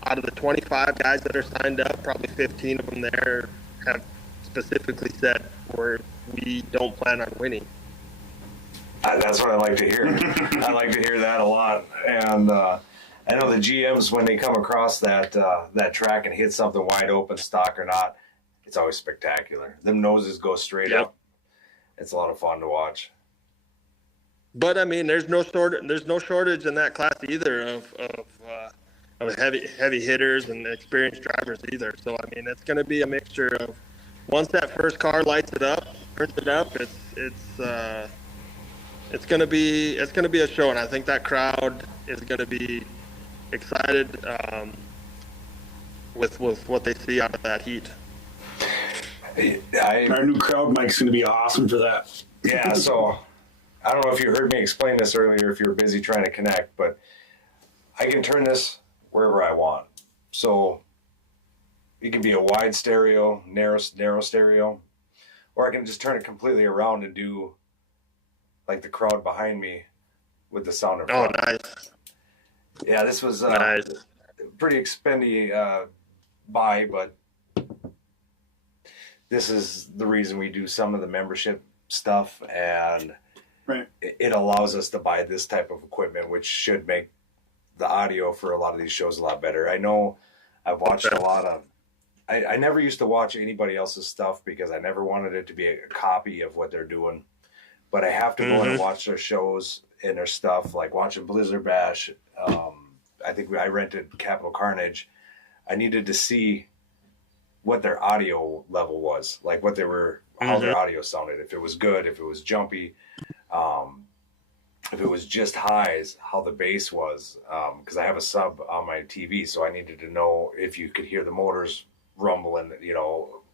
out of the 25 guys that are signed up, probably 15 of them there have specifically said we don't plan on winning. That's what I like to hear. I like to hear that a lot. And I know the GMs, when they come across that track and hit something wide open, stock or not, it's always spectacular. Them noses go straight up. It's a lot of fun to watch. But I mean, there's no shortage in that class either of heavy hitters and experienced drivers either. So I mean, it's going to be a mixture of, once that first car lights it up, turns it up, it's going to be a show, and I think that crowd is going to be excited with what they see out of that heat. Our new crowd mic's going to be awesome for that. Yeah, so I don't know if you heard me explain this earlier, if you were busy trying to connect, but I can turn this wherever I want. So it can be a wide stereo, narrow stereo, or I can just turn it completely around and do like the crowd behind me with the sound in front. Oh, nice. Yeah, this was nice. Pretty expendy buy, but this is the reason we do some of the membership stuff, and right. It allows us to buy this type of equipment, which should make the audio for a lot of these shows a lot better. I know I've watched a lot of, I never used to watch anybody else's stuff because I never wanted it to be a copy of what they're doing, but I have to go and watch their shows and their stuff, like watching Blizzard Bash. I think I rented Capital Carnage. I needed to see what their audio level was, like what they were, how their audio sounded, if it was good, if it was jumpy, if it was just highs, how the bass was, because I have a sub on my TV, so I needed to know if you could hear the motors rumbling,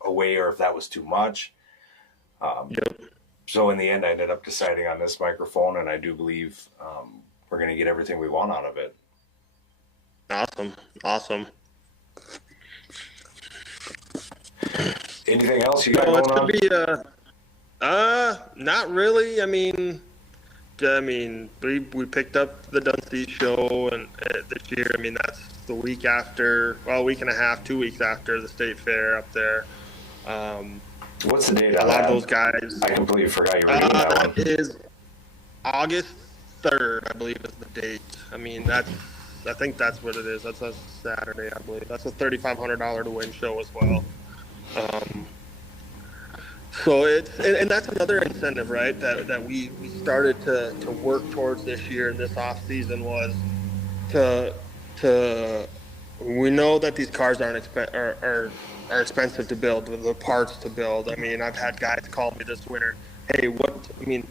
away, or if that was too much. So in the end, I ended up deciding on this microphone, and I do believe we're going to get everything we want out of it. Awesome. Anything else you got going on? It's going to be, not really. I mean, I mean, we picked up the Dunseat show and this year. I mean, that's the week after, well, a week and a half, 2 weeks after the state fair up there. What's the date A on lot that? of those guys. I completely forgot you were doing that one. That is August 3rd, I believe, is the date. I mean, I think that's what it is. That's a Saturday, I believe. That's a $3,500 to win show as well. So and that's another incentive, right? That we started to work towards this year and this off season was to we know that these cars are expensive to build, the parts to build. I mean, I've had guys call me this winter, hey, what are your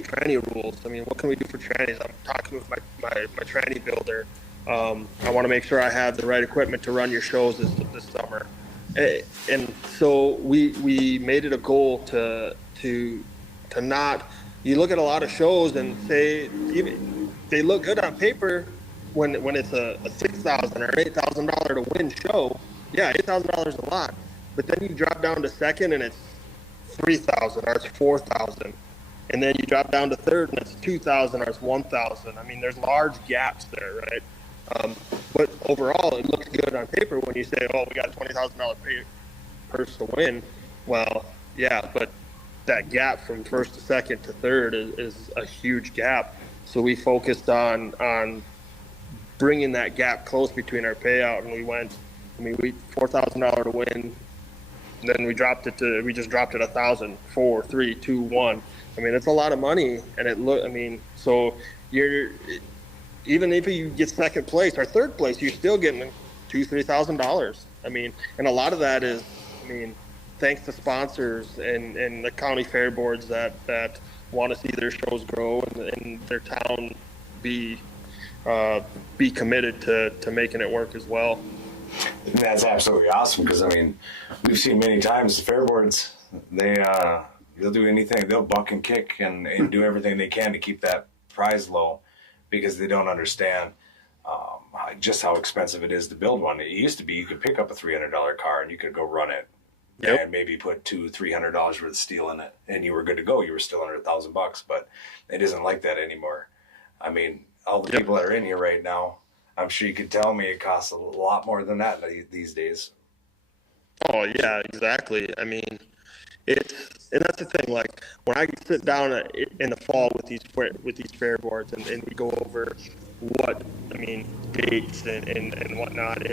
tranny rules? I mean, what can we do for trannies? I'm talking with my tranny builder. I want to make sure I have the right equipment to run your shows this summer. And so we made it a goal to not. You look at a lot of shows and say they look good on paper when it's a $6,000 or $8,000 to win show. Yeah, $8,000 is a lot, but then you drop down to second and it's $3,000 or it's $4,000, and then you drop down to third and it's $2,000 or it's $1,000. I mean, there's large gaps there, right? But overall, it looks good on paper when you say, "Oh, we got a $20,000 purse to win." Well, yeah, but that gap from first to second to third is a huge gap. So we focused on bringing that gap close between our payout, and we $4,000 to win. Then we just dropped it 1,000, 4, 3, 2, 1. I mean, it's a lot of money, and so even if you get second place or third place, you're still getting $2,000-3,000. I mean, and a lot of that is, thanks to sponsors and the county fair boards that want to see their shows grow and their town be committed to making it work as well. And that's absolutely awesome because we've seen many times the fair boards, they'll do anything, they'll buck and kick and do everything they can to keep that prize low because they don't understand just how expensive it is to build one. It used to be you could pick up a $300 car and you could go run it. Yep. And maybe put $200-300 worth of steel in it, and you were good to go. You were still under $1,000, but it isn't like that anymore. All the people that are in here right now, I'm sure you could tell me it costs a lot more than that these days. Oh yeah, exactly. And that's the thing. Like when I sit down in the fall with these fair boards and we go over dates and whatnot.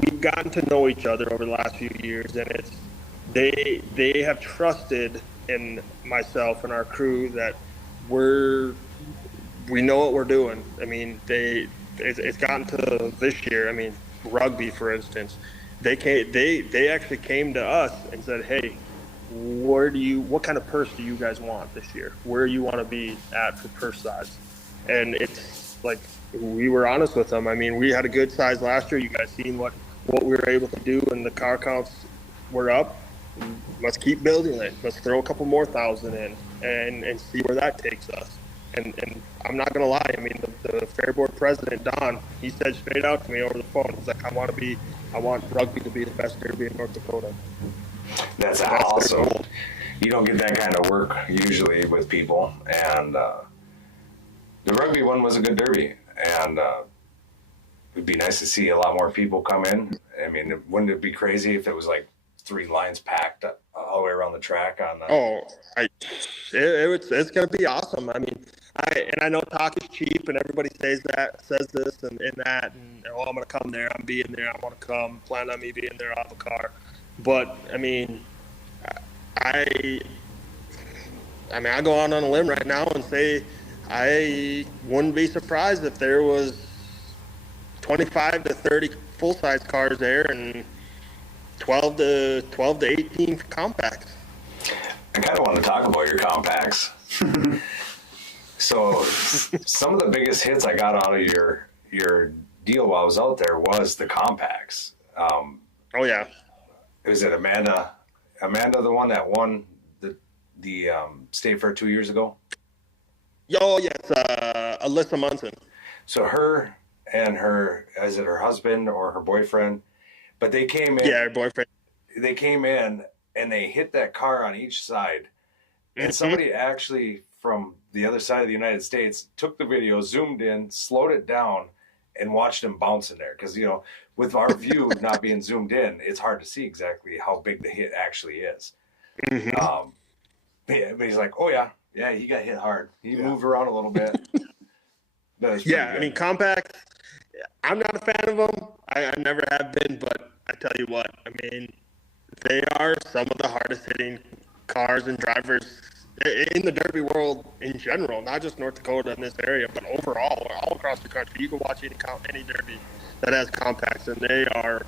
We've gotten to know each other over the last few years, and they have trusted in myself and our crew that we know what we're doing. It's gotten to this year. Rugby, for instance, they actually came to us and said, "Hey, what kind of purse do you guys want this year? Where you want to be at for purse size?" And it's like we were honest with them. We had a good size last year. You guys seen what we were able to do, and the car counts were up. Let's keep building it. Let's throw a couple more thousand in and see where that takes us. And I'm not gonna lie. The fair board president Don, he said straight out to me over the phone. He's like, I want rugby to be the best derby in North Dakota. That's awesome. You don't get that kind of work usually with people, and the rugby one was a good derby, and it'd be nice to see a lot more people come in. Wouldn't it be crazy if it was like 3 lines packed all the way around the track on the... It's gonna be awesome. I know talk is cheap, and everybody says this and that, and I'm gonna come there. I'm being there. I want to come. Plan on me being there. I have a car, but I go out on a limb right now and say I wouldn't be surprised if there was 25 to 30 full-size cars there and 12 to 18 compacts. I kind of want to talk about your compacts. So some of the biggest hits I got out of your deal while I was out there was the compacts. Oh yeah. Was it Amanda, the one that won the state fair 2 years ago? Oh yes, Alyssa Munson. So her and is it her husband or her boyfriend? But they came in. Yeah, her boyfriend. They came in and they hit that car on each side, and somebody actually from the other side of the United States, took the video, zoomed in, slowed it down, and watched him bounce in there. Because, you know, with our view not being zoomed in, it's hard to see exactly how big the hit actually is. Mm-hmm. But he's like, oh, yeah, he got hit hard. He moved around a little bit. Yeah, I mean, compact, I'm not a fan of them. I never have been, but I tell you what, I mean, they are some of the hardest hitting cars and drivers in the Derby world in general, not just North Dakota in this area, but overall, all across the country. You can watch any Derby that has compacts, and they are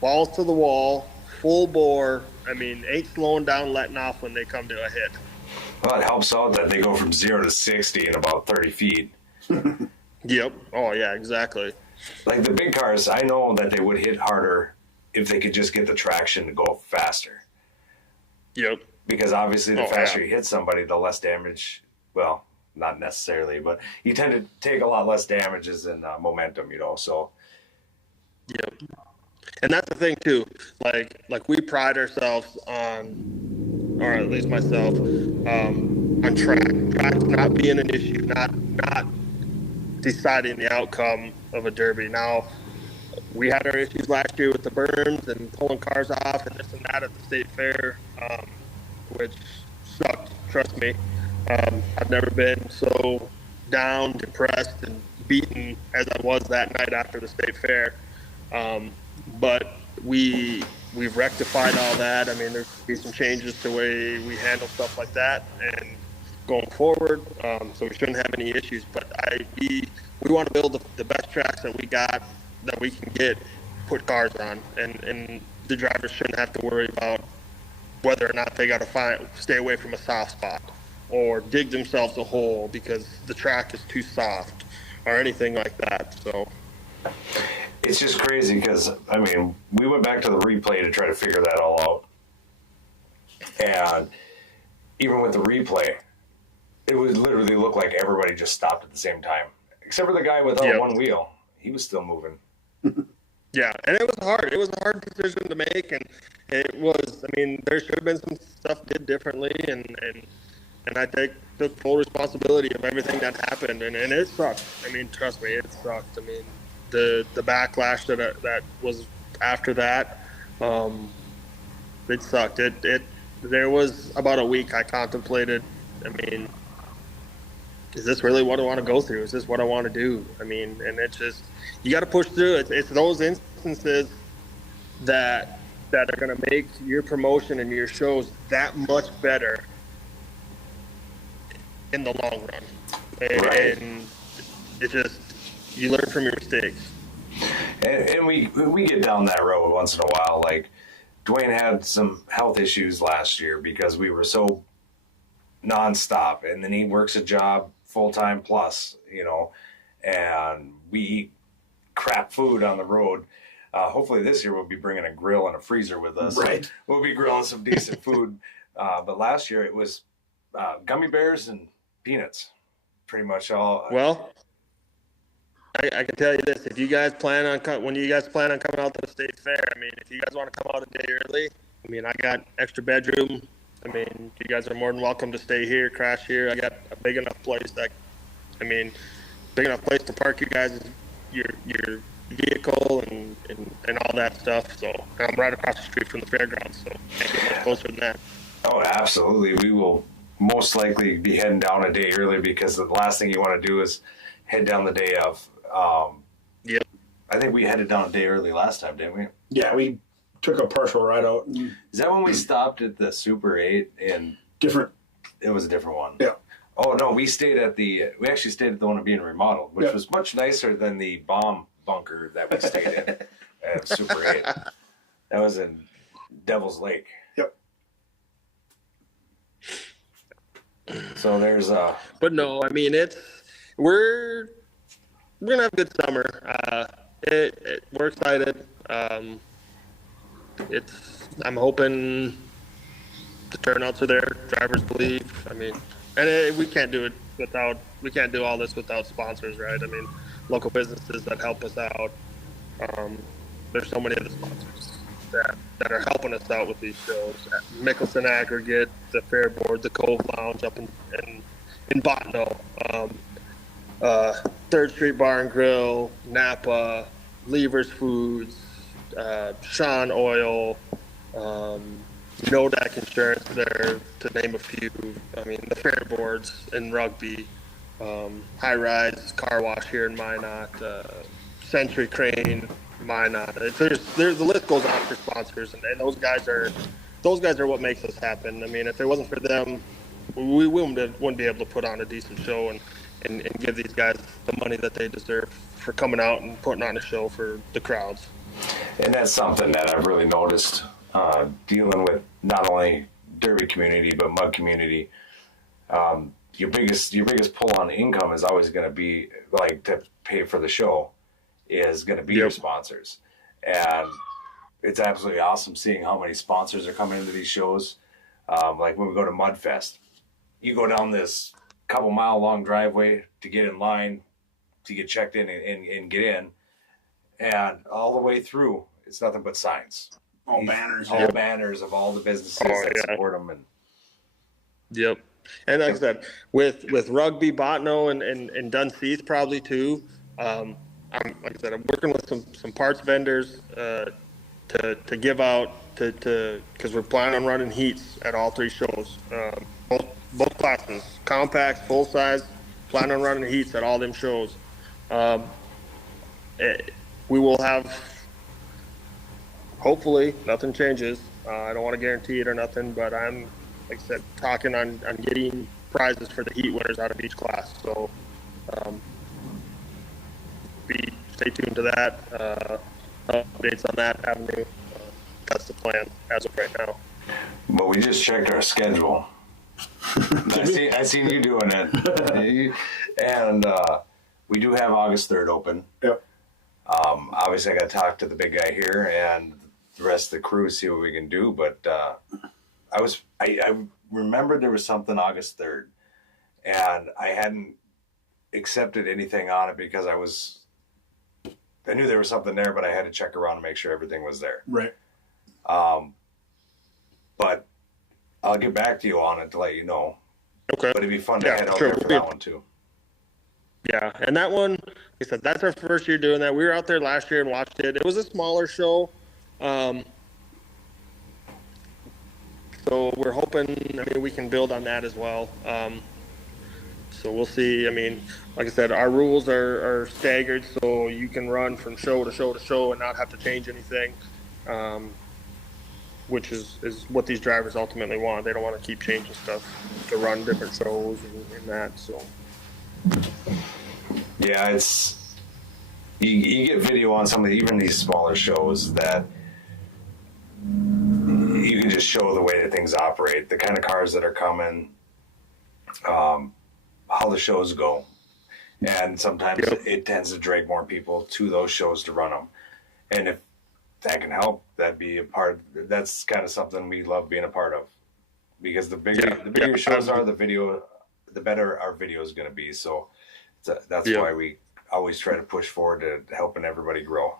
balls to the wall, full bore. I mean, ain't slowing down, letting off when they come to a hit. Well, it helps out that they go from 0 to 60 in about 30 feet. Yep. Oh, yeah, exactly. Like the big cars, I know that they would hit harder if they could just get the traction to go faster. Yep. Because obviously the faster you hit somebody, the less damage, well, not necessarily, but you tend to take a lot less damages and momentum, you know, so. Yep. And that's the thing too, like we pride ourselves on, or at least myself, on track not being an issue, not deciding the outcome of a Derby. Now, we had our issues last year with the berms and pulling cars off and this and that at the state fair, which sucked, trust me. I've never been so down, depressed, and beaten as I was that night after the state fair. But we've rectified all that. I mean, there's be some changes to the way we handle stuff like that and going forward. So we shouldn't have any issues. But we want to build the best tracks that we got, that we can get, put cars on, and the drivers shouldn't have to worry about whether or not they got to stay away from a soft spot or dig themselves a hole because the track is too soft or anything like that. So it's just crazy because, I mean, we went back to the replay to try to figure that all out. And even with the replay, it would literally look like everybody just stopped at the same time. Except for the guy without one wheel. He was still moving. Yeah, and it was hard. It was a hard decision to make, and it was, I mean, there should have been some stuff did differently, and I took full responsibility of everything that happened, and it sucked. I mean, trust me, it sucked. I mean, the backlash that was after that, it sucked. There was about a week I contemplated, I mean, is this really what I want to go through? Is this what I want to do? I mean, and it's just, you got to push through it. It's those instances that are going to make your promotion and your shows that much better in the long run. And it just, you learn from your mistakes. And we get down that road once in a while. Like, Dwayne had some health issues last year because we were so nonstop, and then he works a job full-time plus, you know, and we eat crap food on the road. Hopefully this year we'll be bringing a grill and a freezer with us. Right. We'll be grilling some decent food. But last year it was gummy bears and peanuts, pretty much all. Well, I can tell you this: if you guys plan on when you guys plan on coming out to the state fair, I mean, if you guys want to come out a day early, I mean, I got extra bedroom. I mean, you guys are more than welcome to stay here, crash here. I got a big enough place big enough place to park you guys, your vehicle and all that stuff. So I'm right across the street from the fairgrounds, so can't get much closer than that. Oh, absolutely. We will most likely be heading down a day early because the last thing you want to do is head down the day of. Yep. I think we headed down a day early last time, didn't we? Yeah, we took a partial ride out. Is that when we stopped at the Super 8 and different? It was a different one. Yeah. Oh no, we actually stayed at the one being remodeled, which was much nicer than the bomb bunker that we stayed in at Super 8. That was in Devil's Lake. Yep. So there's But no, I mean we're gonna have a good summer. We're excited. I'm hoping the turnouts are there. Drivers believe. I mean, and we can't do all this without sponsors, right? I mean, local businesses that help us out. There's so many of the sponsors that are helping us out with these shows. Mickelson Aggregate, the Fair Board, the Cove Lounge up in Botno, 3rd Street Bar and Grill, Napa, Lever's Foods, Sean Oil, Nodak Insurance there, to name a few. I mean, the fair boards in Rugby, High Rise Car Wash here in Minot, Century Crane, Minot. The list goes on for sponsors, and those guys are what makes us happen. I mean, if it wasn't for them, we wouldn't be able to put on a decent show and give these guys the money that they deserve for coming out and putting on a show for the crowds. And that's something that I've really noticed dealing with not only derby community but mud community. Your biggest pull on income is always going to be, like, to pay for the show is going to be your sponsors. And it's absolutely awesome seeing how many sponsors are coming into these shows. Like when we go to Mudfest, you go down this couple mile long driveway to get in line, to get checked in and get in. And all the way through, it's nothing but signs. All banners. All banners of all the businesses that support them. Yep. And like I said, with Rugby, Botno, and Dunseith probably too. I'm working with some parts vendors to give out because we're planning on running heats at all 3 shows, both classes, compacts, full size. Planning on running heats at all them shows. We will have, hopefully, nothing changes. I don't want to guarantee it or nothing, but I'm, like I said, talking on getting prizes for the heat winners out of each class. So stay tuned to that. Updates on that avenue. That's the plan as of right now. But we just checked our schedule. I seen you doing it. And we do have August 3rd open. Yep. Obviously, I got to talk to the big guy here and the rest of the crew, see what we can do. But I remembered there was something August 3rd, and I hadn't accepted anything on it because I knew there was something there, but I had to check around to make sure everything was there. Right. But I'll get back to you on it to let you know. Okay. But it'd be fun to head out there for that one too. Yeah, and that one, like I said, that's our first year doing that. We were out there last year and watched it. It was a smaller show. So we're hoping, we can build on that as well. So we'll see. Like I said, our rules are staggered, so you can run from show to show to show and not have to change anything, which is what these drivers ultimately want. They don't want to keep changing stuff to run different shows and that. So. Yeah, it's you get video on some of even these smaller shows that you can just show the way that things operate, the kind of cars that are coming, how the shows go, and sometimes it tends to drag more people to those shows to run them. And if that can help, that'd be a part. That's kind of something we love being a part of, because the bigger shows are, the better our video is going to be. So that's why we always try to push forward to helping everybody grow.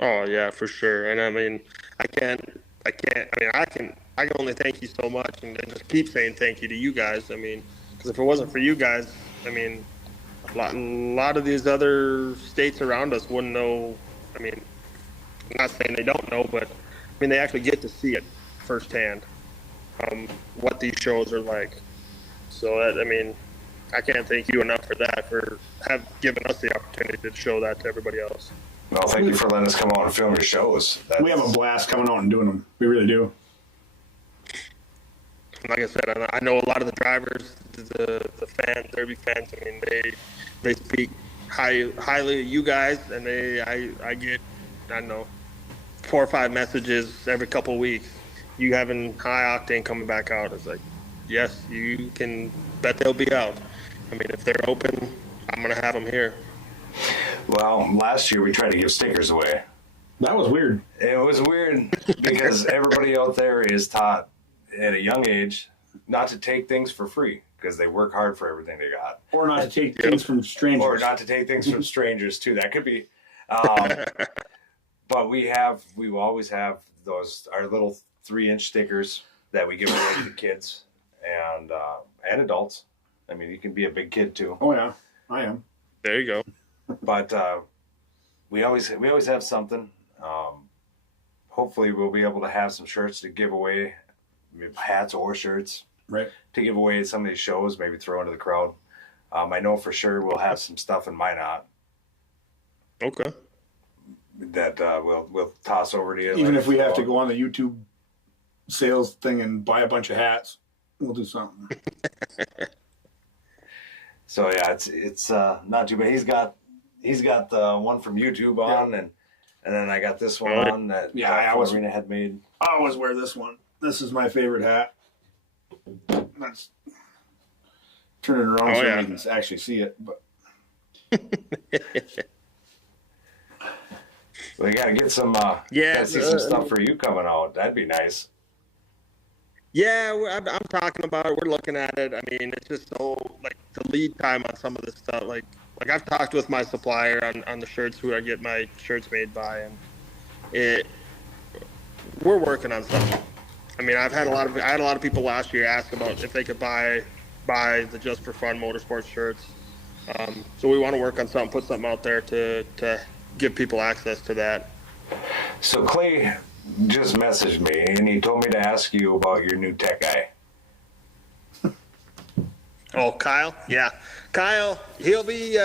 Oh yeah, for sure. And I can only thank you so much, and just keep saying thank you to you guys. Because if it wasn't for you guys, a lot of these other states around us wouldn't know. I'm not saying they don't know, but they actually get to see it firsthand, what these shows are like. So that, I can't thank you enough for that, for given us the opportunity to show that to everybody else. Well, thank you for letting us come out and film your shows. We have a blast coming out and doing them. We really do. Like I said, I know a lot of the drivers, the fans, Derby fans. They speak highly of you guys, and I get, I don't know, 4 or 5 messages every couple of weeks. You having High Octane coming back out? It's like, yes, you can bet they'll be out. If they're open, I'm gonna have them here. Well, last year we tried to give stickers away. That was weird. It was weird because everybody out there is taught at a young age not to take things for free, because they work hard for everything they got. Or not to take things from strangers. Or not to take things from strangers too. That could be. But we always have our little 3-inch stickers that we give away to kids and adults. I mean, you can be a big kid too. Oh yeah, I am. There you go. But we always have something. Hopefully, we'll be able to have some shirts to give away, hats or shirts, Right. to give away at some of these shows. Maybe throw into the crowd. I know for sure we'll have some stuff in my knot Okay. that we'll toss over to you. Even like, if we have to go on the YouTube sales thing and buy a bunch of hats, we'll do something. So yeah, it's not too bad. He's got the one from YouTube on, and then I got this one on that Arena had made. I always wear this one. This is my favorite hat. Let's turn it around so you can actually see it. But we got to get some. Gotta see some stuff for you coming out. That'd be nice. Yeah, I'm talking about it. We're looking at it. I mean, it's just so, like, the lead time on some of this stuff. Like I've talked with my supplier on the shirts, who I get my shirts made by, and we're working on something. I mean, I had a lot of people last year ask about if they could buy the Just For Fun Motorsports shirts. So we want to work on something, put something out there to give people access to that. So Clay just messaged me, and he told me to ask you about your new tech guy. Oh, Kyle? Yeah. Kyle, he'll be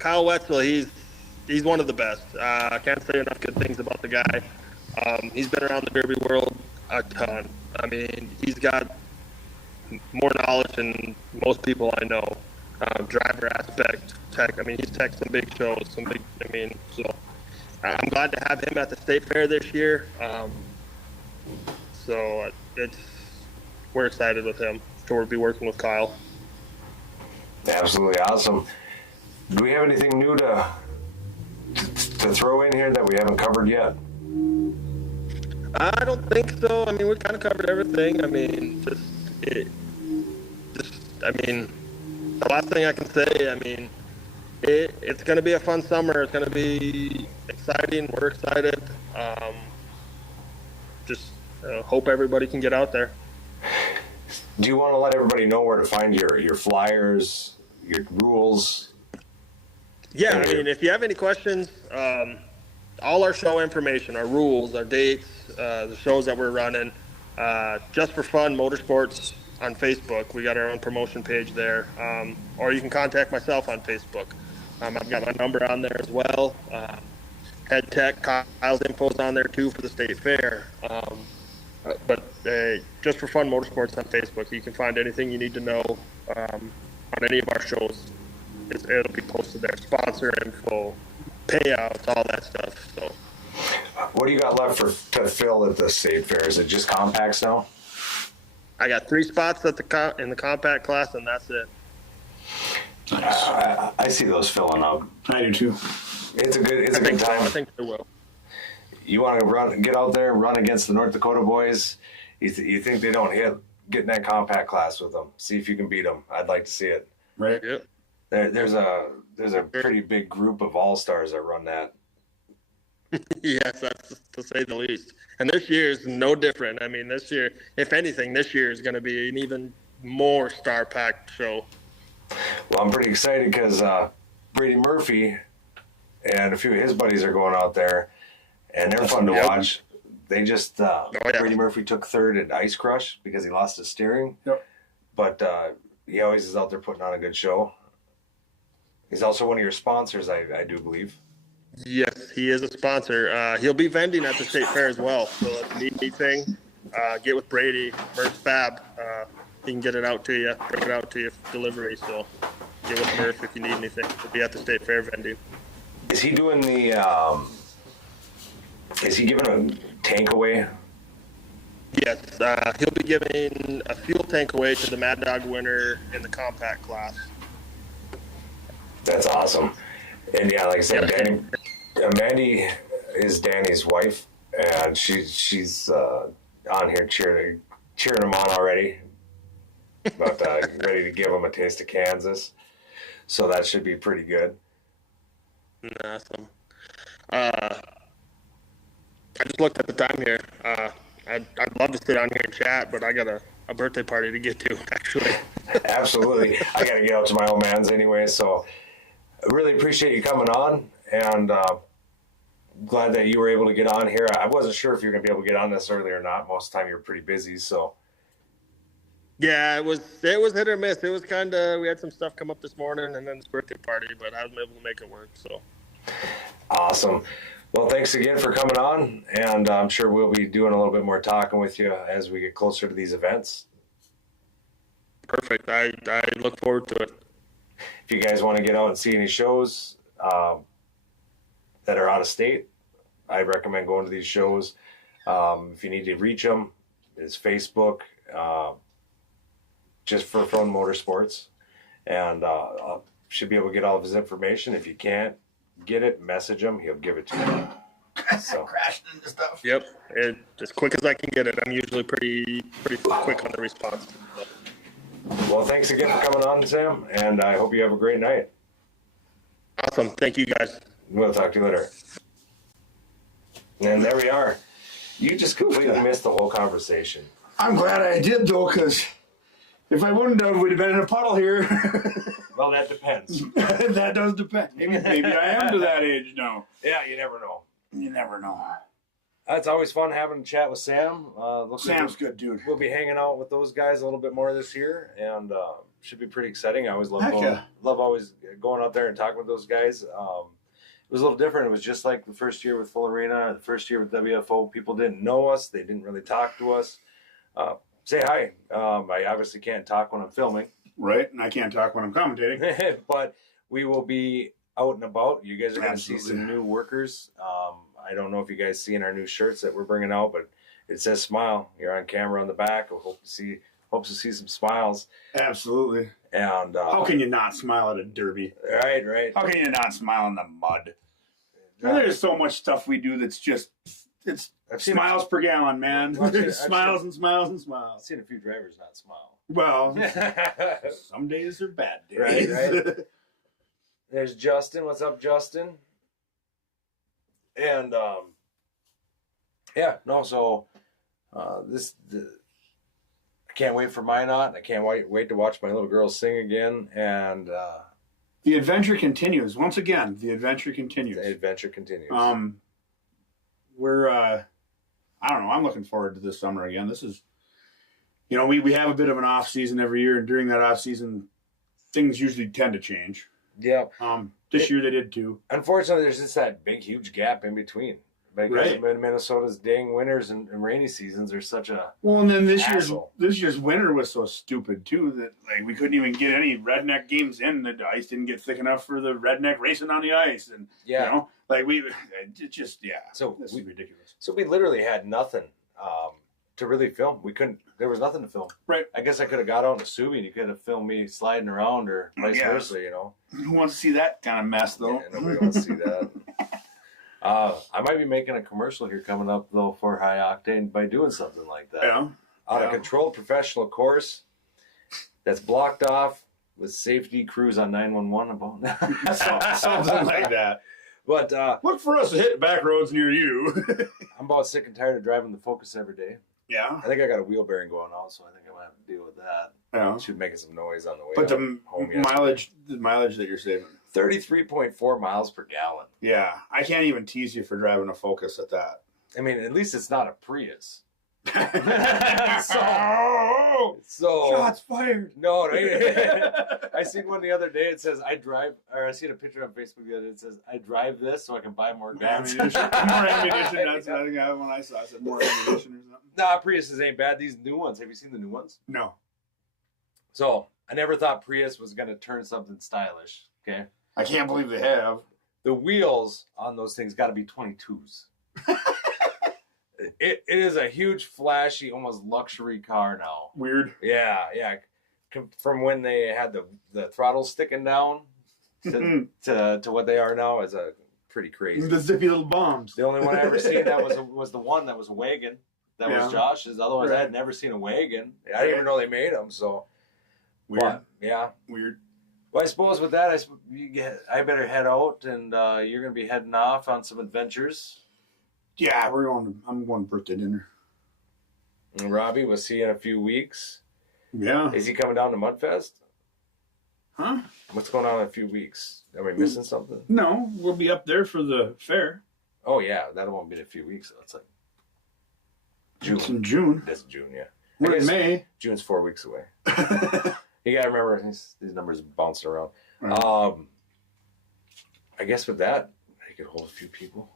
Kyle Wetzel. He's one of the best. I can't say enough good things about the guy. He's been around the derby world a ton. I mean, he's got more knowledge than most people I know. Driver aspect, tech. I mean, he's tech some big shows, so I'm glad to have him at the state fair this year. So we're excited with him. So we'll be working with Kyle. Absolutely awesome. Do we have anything new to throw in here that we haven't covered yet? I don't think so. I mean, we kind of covered everything. I mean, the last thing I can say, I mean, it's going to be a fun summer. It's going to be exciting. We're excited. Hope everybody can get out there. Do you want to let everybody know where to find your flyers, your rules? Yeah, I mean, if you have any questions, all our show information, our rules, our dates, the shows that we're running, Just For Fun Motorsports on Facebook. We got our own promotion page there. Or you can contact myself on Facebook. I've got my number on there as well. Head Tech, Kyle's info's on there too for the state fair. But Just For Fun Motorsports on Facebook. You can find anything you need to know on any of our shows. It'll be posted there. Sponsor info, payouts, all that stuff. So, what do you got left to fill at the state fair? Is it just compacts now? I got 3 spots in the compact class, and that's it. I see those filling up. I do too. It's a good time. I think they will. You want to get out there, run against the North Dakota boys. You think they don't get in that compact class with them? See if you can beat them. I'd like to see it. Right. Yep. There's a pretty big group of all-stars that run that. Yes, that's to say the least. And this year is no different. I mean, this year, if anything, this year is going to be an even more star-packed show. Well, I'm pretty excited because Brady Murphy and a few of his buddies are going out there, and they're fun to watch. They just Brady Murphy took 3rd at Ice Crush because he lost his steering. Yep. But he always is out there putting on a good show. He's also one of your sponsors, I do believe. Yes, he is a sponsor. He'll be vending at the state fair as well. So if you need anything, get with Brady, Murph Fab. He can get it out to you, bring it out to you for delivery. So get with Murph if you need anything. He'll be at the state fair vending. Is he doing the? Is he giving a tank away? Yes, he'll be giving a fuel tank away to the Mad Dog winner in the compact class. That's awesome. And yeah, like I said, Mandy is Danny's wife, and she's on here cheering him on already, but ready to give him a taste of Kansas. So that should be pretty good. Awesome. I just looked at the time here. I'd love to sit on here and chat, but I got a birthday party to get to, actually. Absolutely. I got to get out to my old man's anyway, so I really appreciate you coming on, and glad that you were able to get on here. I wasn't sure if you were going to be able to get on this early or not. Most of the time you're pretty busy, so. Yeah, it was hit or miss. It was kind of, we had some stuff come up this morning and then this birthday party, but I was able to make it work, so. Awesome. Well, thanks again for coming on, and I'm sure we'll be doing a little bit more talking with you as we get closer to these events. Perfect. I look forward to it. If you guys want to get out and see any shows that are out of state, I recommend going to these shows. If you need to reach them, it's Facebook, Just For Fun Motorsports, and should be able to get all of his information. If you can't get it, message him. He'll give it to you. So. Crashing into stuff. Yep. As quick as I can get it. I'm usually pretty quick on the response. Well, thanks again for coming on, Sam, and I hope you have a great night. Awesome. Thank you, guys. We'll talk to you later. And there we are. You just completely missed the whole conversation. I'm glad I did, though, because if I wouldn't have, we'd have been in a puddle here. Well, that depends. That does depend. Maybe I am to that age now. Yeah, you never know. You never know. It's always fun having a chat with Sam. Sam's good, dude. We'll be hanging out with those guys a little bit more this year, and should be pretty exciting. I always love always going out there and talking with those guys. It was a little different. It was just like the first year with Full Arena, the first year with WFO. People didn't know us. They didn't really talk to us. Say hi. I obviously can't talk when I'm filming. Right, and I can't talk when I'm commentating. But we will be out and about. You guys are going to see some new workers. I don't know if you guys seen our new shirts that we're bringing out, but it says "Smile." You're on camera on the back. We hope to see some smiles. Absolutely. And how can you not smile at a derby? Right. How can you not smile in the mud? There's so much stuff we do that's just smiles per gallon, man. Smiles and smiles and smiles. I've seen a few drivers not smile. Well, some days are bad days. Right. There's Justin. What's up, Justin? And I can't wait for Minot. I can't wait to watch my little girls sing again. And the adventure continues. Once again, the adventure continues. The adventure continues. We're I don't know. I'm looking forward to this summer again. This is, we have a bit of an off season every year, and during that off season, things usually tend to change. Yeah. This year they did too. Unfortunately, there's just that big, huge gap in between. Because Minnesota's dang winters and rainy seasons are such a and then this year's winter was so stupid too that we couldn't even get any redneck games in. The ice didn't get thick enough for the redneck racing on the ice, and So this is ridiculous. So we literally had nothing to really film. We couldn't. There was nothing to film. Right. I guess I could have got out in a Subi and you could have filmed me sliding around or vice versa. Who wants to see that kind of mess though? Yeah, nobody wants to see that. I might be making a commercial here coming up, though, for High Octane by doing something like that. Yeah. On a controlled professional course that's blocked off with safety crews on 911 about something like that. But look for us to hit back roads near you. I'm about sick and tired of driving the Focus every day. Yeah. I think I got a wheel bearing going on, so I think I'm going to have to deal with that. Yeah. Should making some noise on the way but home. The mileage that you're saving. 33.4 miles per gallon. Yeah. I can't even tease you for driving a Focus at that. I mean, at least it's not a Prius. so shots fired. No. I seen one the other day. It says I seen a picture on Facebook the other day. It says I drive this so I can buy more guns. More ammunition. That's I think when I saw. I said more ammunition or something. Nah, Priuses ain't bad. These new ones. Have you seen the new ones? No. So I never thought Prius was going to turn something stylish. Okay. I can't believe they have. The wheels on those things got to be 22s. It is a huge, flashy, almost luxury car now. Weird. Yeah. From when they had the throttle sticking down to what they are now is a pretty crazy. The zippy little bombs. The only one I ever seen that was the one that was a wagon. That was Josh's. Otherwise, I had never seen a wagon. I didn't even know they made them. So weird. But, yeah. Weird. Well, I suppose with that, I better head out, and you're going to be heading off on some adventures. Yeah, I'm going to birthday dinner. And Robbie, we'll see you in a few weeks. Yeah. Is he coming down to Mudfest? Huh? What's going on in a few weeks? Are we missing something? No, we'll be up there for the fair. Oh, yeah. That won't be in a few weeks. It's like June. It's in June. That's June, yeah. We're in May. June's 4 weeks away. You got to remember, these numbers bounce around. Right. I guess with that, I could hold a few people.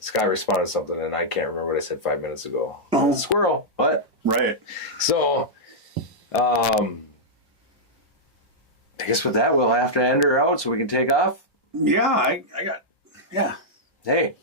Scott responded something, and I can't remember what I said 5 minutes ago. Oh. Squirrel. What? Right. So, I guess with that, we'll have to end her out so we can take off. Yeah, I got, yeah. Hey,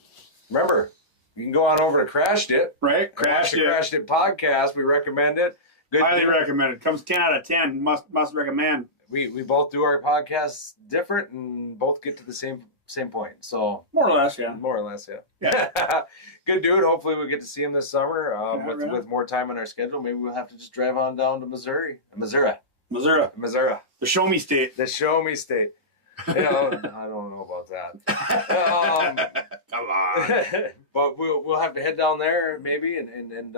remember, you can go on over to Crashed It. Right? Crashed It podcast. We recommend it. Good. Highly recommend it. Comes 10 out of 10. Must recommend. We both do our podcasts different and both get to the same point. So More or less, yeah. more or less, yeah. Yeah. Good dude. Hopefully we get to see him this summer with more time on our schedule. Maybe we'll have to just drive on down to Missouri. Missouri. The Show Me State. show me state. You know, I don't know about that. Come on. But we'll have to head down there maybe and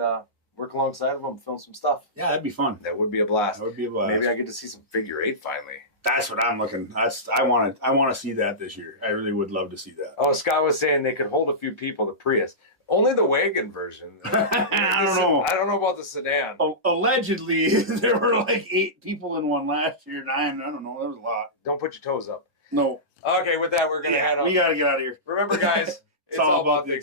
work alongside of them, film some stuff. Yeah, that'd be fun. That would be a blast. That would be a blast. Maybe I get to see some figure eight finally. That's what I'm looking. I want to see that this year. I really would love to see that. Oh, Scott was saying they could hold a few people. The Prius, only the wagon version. I don't know. I don't know about the sedan. Allegedly, there were like 8 people in one last year. 9. I don't know. There was a lot. Don't put your toes up. No. Okay, with that, we're gonna head on. We got to get out of here. Remember, guys, it's all all about about the